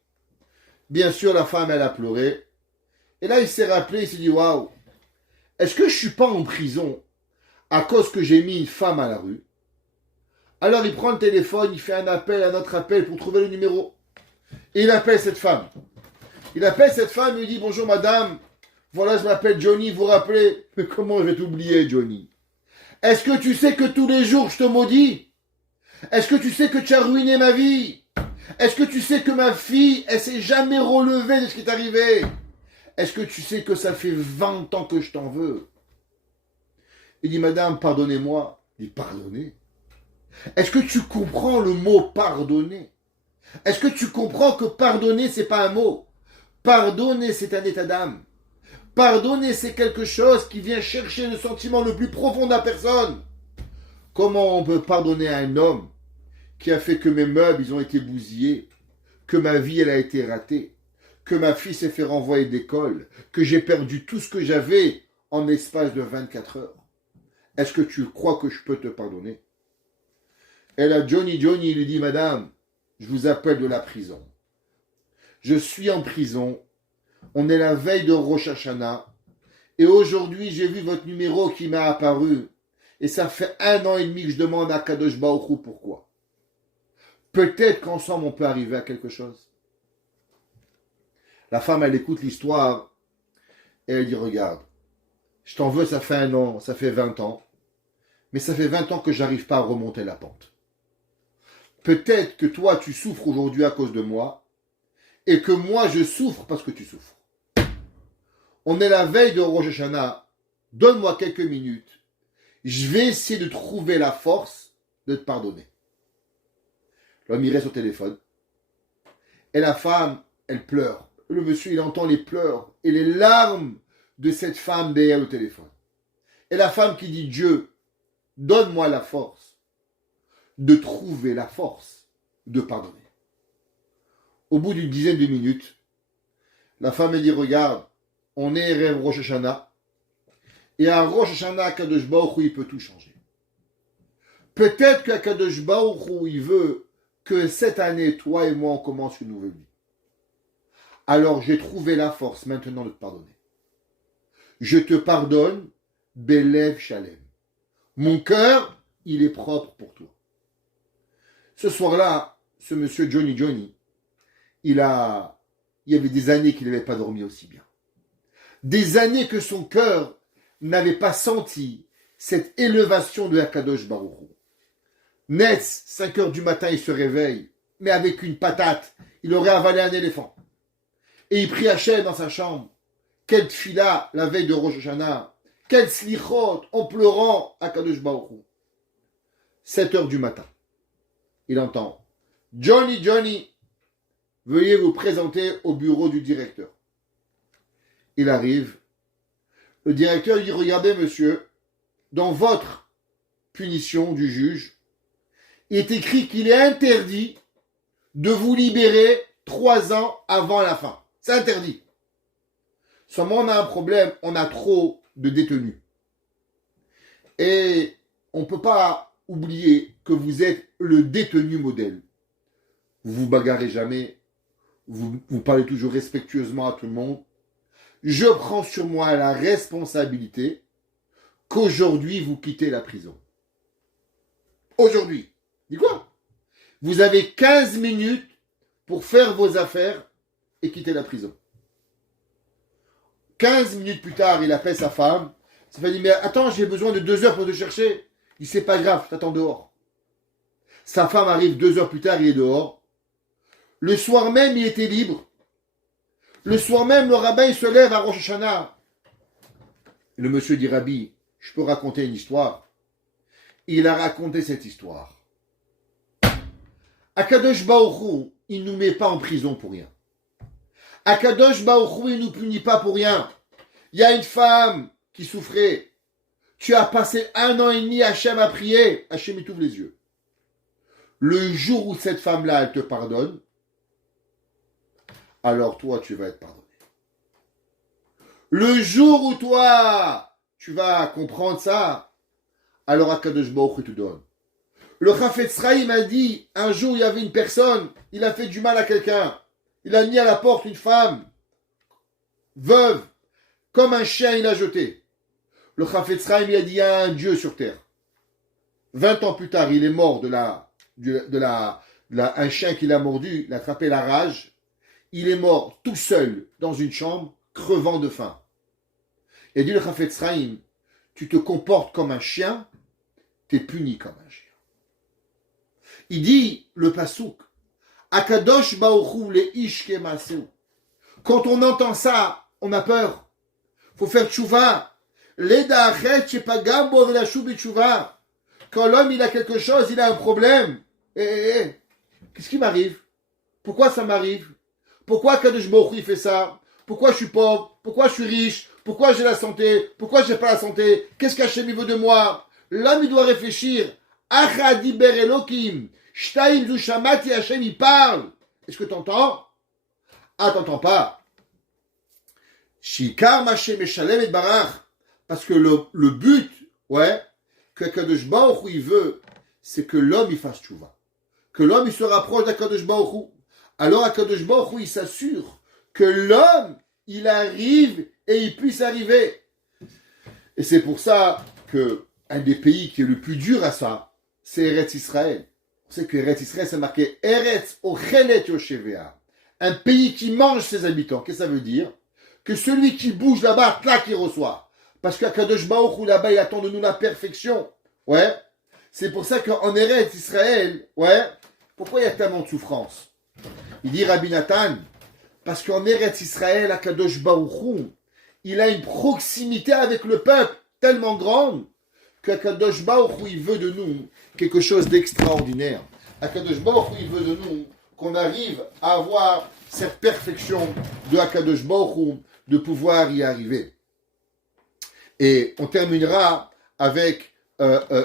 Bien sûr, la femme, elle a pleuré. Et là, il s'est rappelé, il s'est dit, waouh, est-ce que je ne suis pas en prison à cause que j'ai mis une femme à la rue? Alors, il prend le téléphone, il fait un autre appel pour trouver le numéro. Et il appelle cette femme. Il appelle cette femme et lui dit, bonjour madame, voilà, je m'appelle Johnny, vous rappelez? Mais comment je vais t'oublier, Johnny? Est-ce que tu sais que tous les jours, je te maudis? Est-ce que tu sais que tu as ruiné ma vie? Est-ce que tu sais que ma fille, elle s'est jamais relevée de ce qui est arrivé? Est-ce que tu sais que ça fait 20 ans que je t'en veux? Il dit, madame, pardonnez-moi. Il dit, pardonner? Est-ce que tu comprends le mot pardonner? Est-ce que tu comprends que pardonner, c'est pas un mot? Pardonner, c'est un état d'âme. Pardonner, c'est quelque chose qui vient chercher le sentiment le plus profond de la personne. Comment on peut pardonner à un homme qui a fait que mes meubles, ils ont été bousillés, que ma vie, elle a été ratée, que ma fille s'est fait renvoyer d'école, que j'ai perdu tout ce que j'avais en espace de 24 heures? est-ce que tu crois que je peux te pardonner? Et là, Johnny, il lui dit, madame, je vous appelle de la prison. Je suis en prison. On est la veille de Rosh Hashanah. Et aujourd'hui, j'ai vu votre numéro qui m'a apparu. Et ça fait 1 an et demi que je demande à Kadosh Baruch Hu pourquoi. Peut-être qu'ensemble, on peut arriver à quelque chose. La femme, elle écoute l'histoire. Et elle dit, regarde, je t'en veux, ça fait 1 an, ça fait 20 ans. Mais ça fait 20 ans que j'arrive pas à remonter la pente. Peut-être que toi, tu souffres aujourd'hui à cause de moi. Et que moi, je souffre parce que tu souffres. On est la veille de Rosh Hashanah. Donne-moi quelques minutes. Je vais essayer de trouver la force de te pardonner. L'homme, il reste au téléphone. Et la femme, elle pleure. Le monsieur, il entend les pleurs et les larmes de cette femme derrière le téléphone. Et la femme qui dit, Dieu, donne-moi la force de trouver la force de pardonner. Au bout d'une dizaine de minutes, la femme, elle dit, regarde, on est Erev Rosh Hashanah. Et à Rosh Hashanah, Kadosh Baruch Hu, il peut tout changer. Peut-être que Kadosh Baruch Hu, il veut que cette année, toi et moi, on commence une nouvelle vie. Alors, j'ai trouvé la force maintenant de te pardonner. Je te pardonne, Belev Shalem. Mon cœur, il est propre pour toi. Ce soir-là, ce monsieur Johnny, il y avait des années qu'il n'avait pas dormi aussi bien. Des années que son cœur n'avait pas senti cette élévation de Akadosh Baruch Hu. Netz, 5 heures du matin, il se réveille, mais avec une patate, il aurait avalé un éléphant. Et il prie Hachem dans sa chambre. Quelle tfila la veille de Rosh Hashanah. Quel slichot en pleurant Akadosh Baruch Hu. 7 heures du matin, il entend Johnny, veuillez vous présenter au bureau du directeur. Il arrive. Le directeur dit, regardez monsieur, dans votre punition du juge, il est écrit qu'il est interdit de vous libérer 3 ans avant la fin. C'est interdit. Seulement on a un problème, on a trop de détenus. Et on ne peut pas oublier que vous êtes le détenu modèle. Vous vous bagarrez jamais, vous parlez toujours respectueusement à tout le monde. Je prends sur moi la responsabilité qu'aujourd'hui vous quittez la prison. Aujourd'hui. Dis quoi? Vous avez 15 minutes pour faire vos affaires et quitter la prison. 15 minutes plus tard, il appelle sa femme. Sa femme dit, mais attends, j'ai besoin de 2 heures pour te chercher. Il dit, c'est pas grave, t'attends dehors. Sa femme arrive 2 heures plus tard, il est dehors. Le soir même, il était libre. Le soir même, le rabbin il se lève à Rosh Hashanah. Et le monsieur dit, Rabbi, je peux raconter une histoire. Il a raconté cette histoire. Akadosh Baruch Hu, il ne nous met pas en prison pour rien. Akadosh Baruch Hu, il ne nous punit pas pour rien. Il y a une femme qui souffrait. Tu as passé 1 an et demi, Hachem a prié. Hachem, il t'ouvre les yeux. Le jour où cette femme-là, elle te pardonne, alors toi, tu vas être pardonné. Le jour où toi, tu vas comprendre ça, alors Akadosh Baruch Hu te donne. Le Chafetz Chaim a dit, un jour, il y avait une personne, il a fait du mal à quelqu'un. Il a mis à la porte une femme, veuve, comme un chien, il a jeté. Le Chafetz Chaim, il a dit, il y a un Dieu sur terre. 20 ans plus tard, il est mort un chien qui l'a mordu, il a attrapé la rage. Il est mort tout seul dans une chambre, crevant de faim. Et dit le Chafetz Chaim, tu te comportes comme un chien, t'es puni comme un chien. Il dit, le pasouk, Akadosh Baruch Hu le ish kemaseu. Quand on entend ça, on a peur. Faut faire tchouva. Leda achet shepagam bo velashu betchouva. Quand l'homme il a quelque chose, il a un problème. Qu'est-ce qui m'arrive? Pourquoi ça m'arrive? Pourquoi Kadosh Baruch Hu il fait ça? Pourquoi je suis pauvre? Pourquoi je suis riche? Pourquoi j'ai la santé? Pourquoi j'ai pas la santé? Qu'est-ce qu'Hachem veut de moi? L'homme il doit réfléchir. Achadi ber Elokim. Shtaim zu shamati, Hachem il parle. Est-ce que t'entends? Ah, t'entends pas. Shikar Hashem meshalem et barach. Parce que le but, ouais, que Akadosh Baruch Hu, il veut, c'est que l'homme, il fasse tchouva. Que l'homme, il se rapproche d'Akadosh Baruch Hu. Alors Akadosh Baruch Hu, il s'assure que l'homme, il arrive et il puisse arriver. Et c'est pour ça que un des pays qui est le plus dur à ça, c'est Eretz Israël. On sait que Eretz Israël, c'est marqué Eretz Ochelet Yoshevea. Un pays qui mange ses habitants. Qu'est-ce que ça veut dire? Que celui qui bouge là-bas, là, qui reçoit. Parce qu'Akadosh Baruch Hu, là-bas, il attend de nous la perfection. Ouais. C'est pour ça qu'en Eretz Israël, ouais, pourquoi il y a tellement de souffrance? Il dit Rabbi Nathan, parce qu'en Eretz Israël, Akadosh Baruch Hu, il a une proximité avec le peuple tellement grande qu'Akadosh Baruch Hu, il veut de nous quelque chose d'extraordinaire. Akadosh Baruch Hu, il veut de nous qu'on arrive à avoir cette perfection de Akadosh Baruch Hu, de pouvoir y arriver. Et on terminera avec,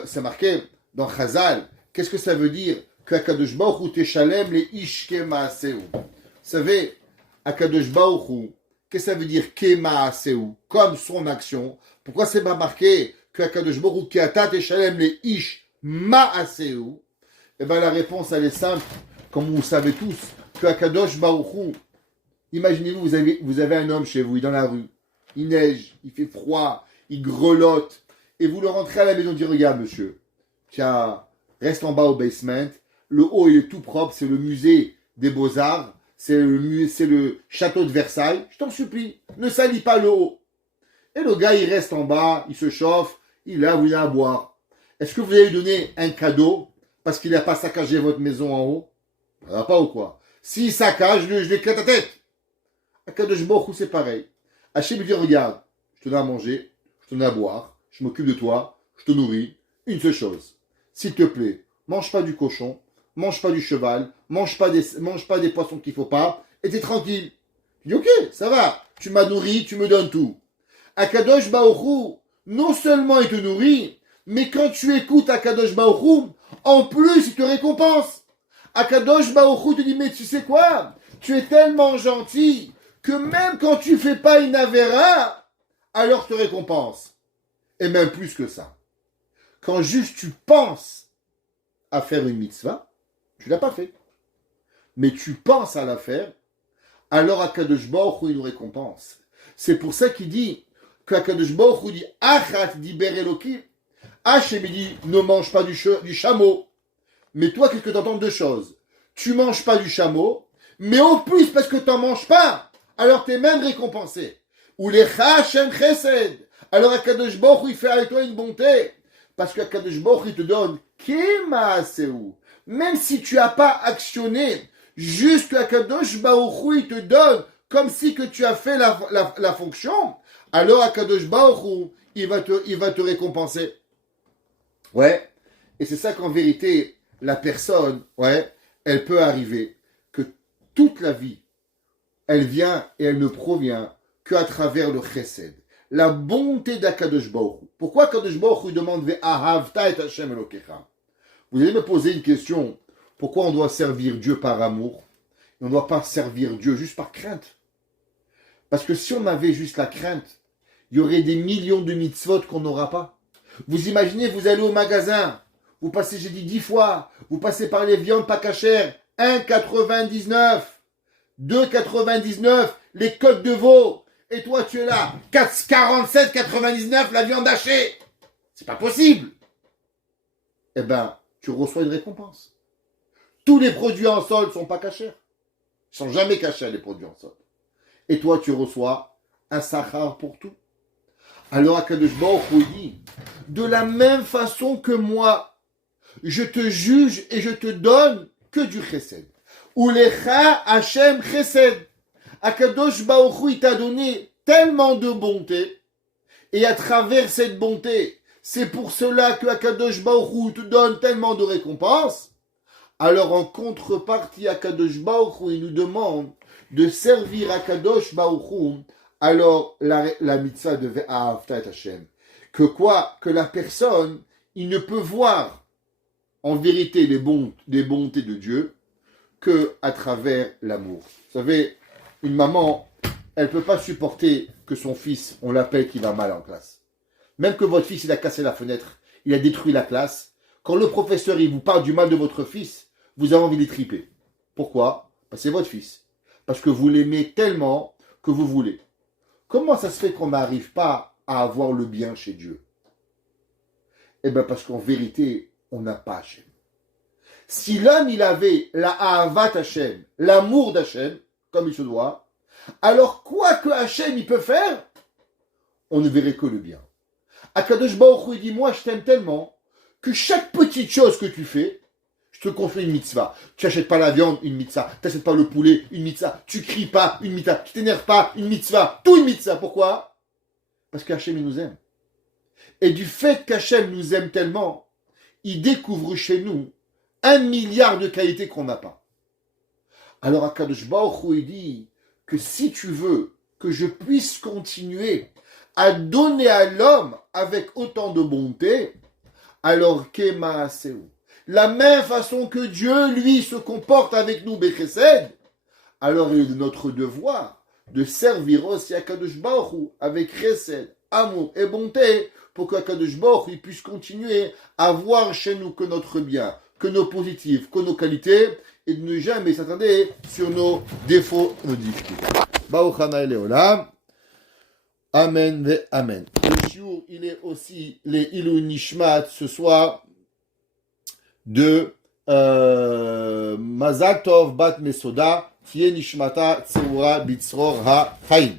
c'est marqué dans Chazal, qu'est-ce que ça veut dire qu'Akadosh Baruch Hu teshalem les ishke maaseu. Vous savez, Akadosh Baruch Hu, qu'est-ce que ça veut dire ke maaseu, comme son action? Pourquoi c'est pas marqué qu'Akadosh Baruch Hu keata teshalem les ish maaseu? Eh bien la réponse elle est simple, comme vous savez tous, qu'Akadosh Baruch Hu, imaginez-vous, vous avez un homme chez vous, il est dans la rue, il neige, il fait froid, il grelotte, et vous le rentrez à la maison, dit regarde monsieur, tiens, reste en bas au basement, le haut il est tout propre, c'est le musée des Beaux-Arts, c'est le château de Versailles, je t'en supplie, ne salis pas le haut. Et le gars il reste en bas, il se chauffe, il a à boire. Est-ce que vous allez lui donner un cadeau parce qu'il n'a pas saccagé votre maison en haut? Ça va pas ou quoi? S'il saccage, je lui éclate la tête. Akadosh Baruch Hu c'est pareil. Hachem lui dit regarde, je te donne à manger, je te donne à boire, je m'occupe de toi, je te nourris, une seule chose. S'il te plaît, mange pas du cochon, mange pas du cheval, mange pas des poissons qu'il faut pas, et t'es tranquille. Tu dis ok, ça va, tu m'as nourri, tu me donnes tout. Akadosh Baruch Hu, non seulement il te nourrit, mais quand tu écoutes Akadosh Baruch Hu, en plus il te récompense. Akadosh Baruch Hu te dit mais tu sais quoi, tu es tellement gentil que même quand tu fais pas une avéra, alors je te récompense. Et même plus que ça. Quand juste tu penses à faire une mitzvah, tu l'as pas fait. Mais tu penses à la faire, alors Akadosh Baruch Hu il nous récompense. C'est pour ça qu'il dit qu'Akadosh Baruch Hu dit Achat diber Elokim. Hachem dit ne mange pas du chameau. Mais toi, qu'est-ce que tu entends? Deux choses. Tu manges pas du chameau, mais en plus, parce que tu n'en manges pas, alors tu es même récompensé. Ou les Hachem Chesed. Alors Akadosh Baruch Hu il fait avec toi une bonté. Parce qu'Akadosh Baruch Hu il te donne Kemaaseu. Même si tu n'as pas actionné, juste qu'Akadosh Baruch Hu il te donne comme si que tu as fait la fonction, alors Akadosh Baruch Hu il va te récompenser. Ouais. Et c'est ça qu'en vérité, la personne, ouais, elle peut arriver que toute la vie, elle vient et elle ne provient qu'à travers le chesed, la bonté d'Akadosh Baruch Hu. Pourquoi Akadosh Baruch Hu demande Ve'ahavta et Hashem Elokecha? Vous allez me poser une question. Pourquoi on doit servir Dieu par amour? On ne doit pas servir Dieu juste par crainte. Parce que si on avait juste la crainte, il y aurait des millions de mitzvot qu'on n'aura pas. Vous imaginez, vous allez au magasin, vous passez, j'ai dit 10 fois, vous passez par les viandes pas cachères, 1,99, 2,99, les côtes de veau, et toi tu es là, 47,99 la viande hachée. C'est pas possible. Eh ben, tu reçois une récompense. Tous les produits en solde sont pas cachers. Ils sont jamais cachés les produits en solde. Et toi tu reçois un sachar pour tout. Alors Akadosh Baruch Hu dit, de la même façon que moi, je te juge et je te donne que du chesed. Ulecha Hashem chesed. Akadosh Baruch Hu il t'a donné tellement de bonté, et à travers cette bonté, c'est pour cela que Akadosh Baruch Hu te donne tellement de récompenses. Alors en contrepartie, Akadosh Baruch Hu il nous demande de servir Akadosh Baruch Hu. Alors, la mitzvah de Ve'ahavta et Hashem. Que quoi? Que la personne, il ne peut voir en vérité les bontés de Dieu que à travers l'amour. Vous savez, une maman, elle ne peut pas supporter que son fils, on l'appelle qu'il va mal en classe. Même que votre fils, il a cassé la fenêtre, il a détruit la classe. Quand le professeur il vous parle du mal de votre fils, vous avez envie de les triper. Pourquoi? Parce que c'est votre fils. Parce que vous l'aimez tellement que vous voulez. Comment ça se fait qu'on n'arrive pas à avoir le bien chez Dieu? Eh bien parce qu'en vérité, on n'a pas Hachem. Si l'homme il avait la Ahavat Hachem, l'amour d'Hachem, comme il se doit, alors quoi que Hachem il peut faire, on ne verrait que le bien. Akadosh Baruch Hu dit, moi je t'aime tellement que chaque petite chose que tu fais, je te confie une mitzvah. Tu n'achètes pas la viande, une mitzvah. Tu n'achètes pas le poulet, une mitzvah. Tu cries pas, une mitzvah. Tu t'énerves pas, une mitzvah. Tout une mitzvah. Pourquoi? Parce qu'Hachem il nous aime. Et du fait qu'Hachem nous aime tellement, il découvre chez nous 1 milliard de qualités qu'on n'a pas. Alors Akadosh Baruch Hu il dit que si tu veux que je puisse continuer à donner à l'homme avec autant de bonté, alors Kema Aseu. La même façon que Dieu, lui, se comporte avec nous, Bechesed, alors il est de notre devoir de servir aussi Akadosh Baruch Hu avec Chesed, amour et bonté, pour qu'Akadosh Baruch Hu puisse continuer à voir chez nous que notre bien, que nos positifs, que nos qualités, et de ne jamais s'attarder sur nos défauts, nos difficultés. Baruch Hanaï Leolam. Amen ve Amen. Le shiur, il est aussi les Ilou Nishmat ce soir de Mazal Tov Bat Mesoda, Tie Nishmata Tseura Bitzror Ha Chaim.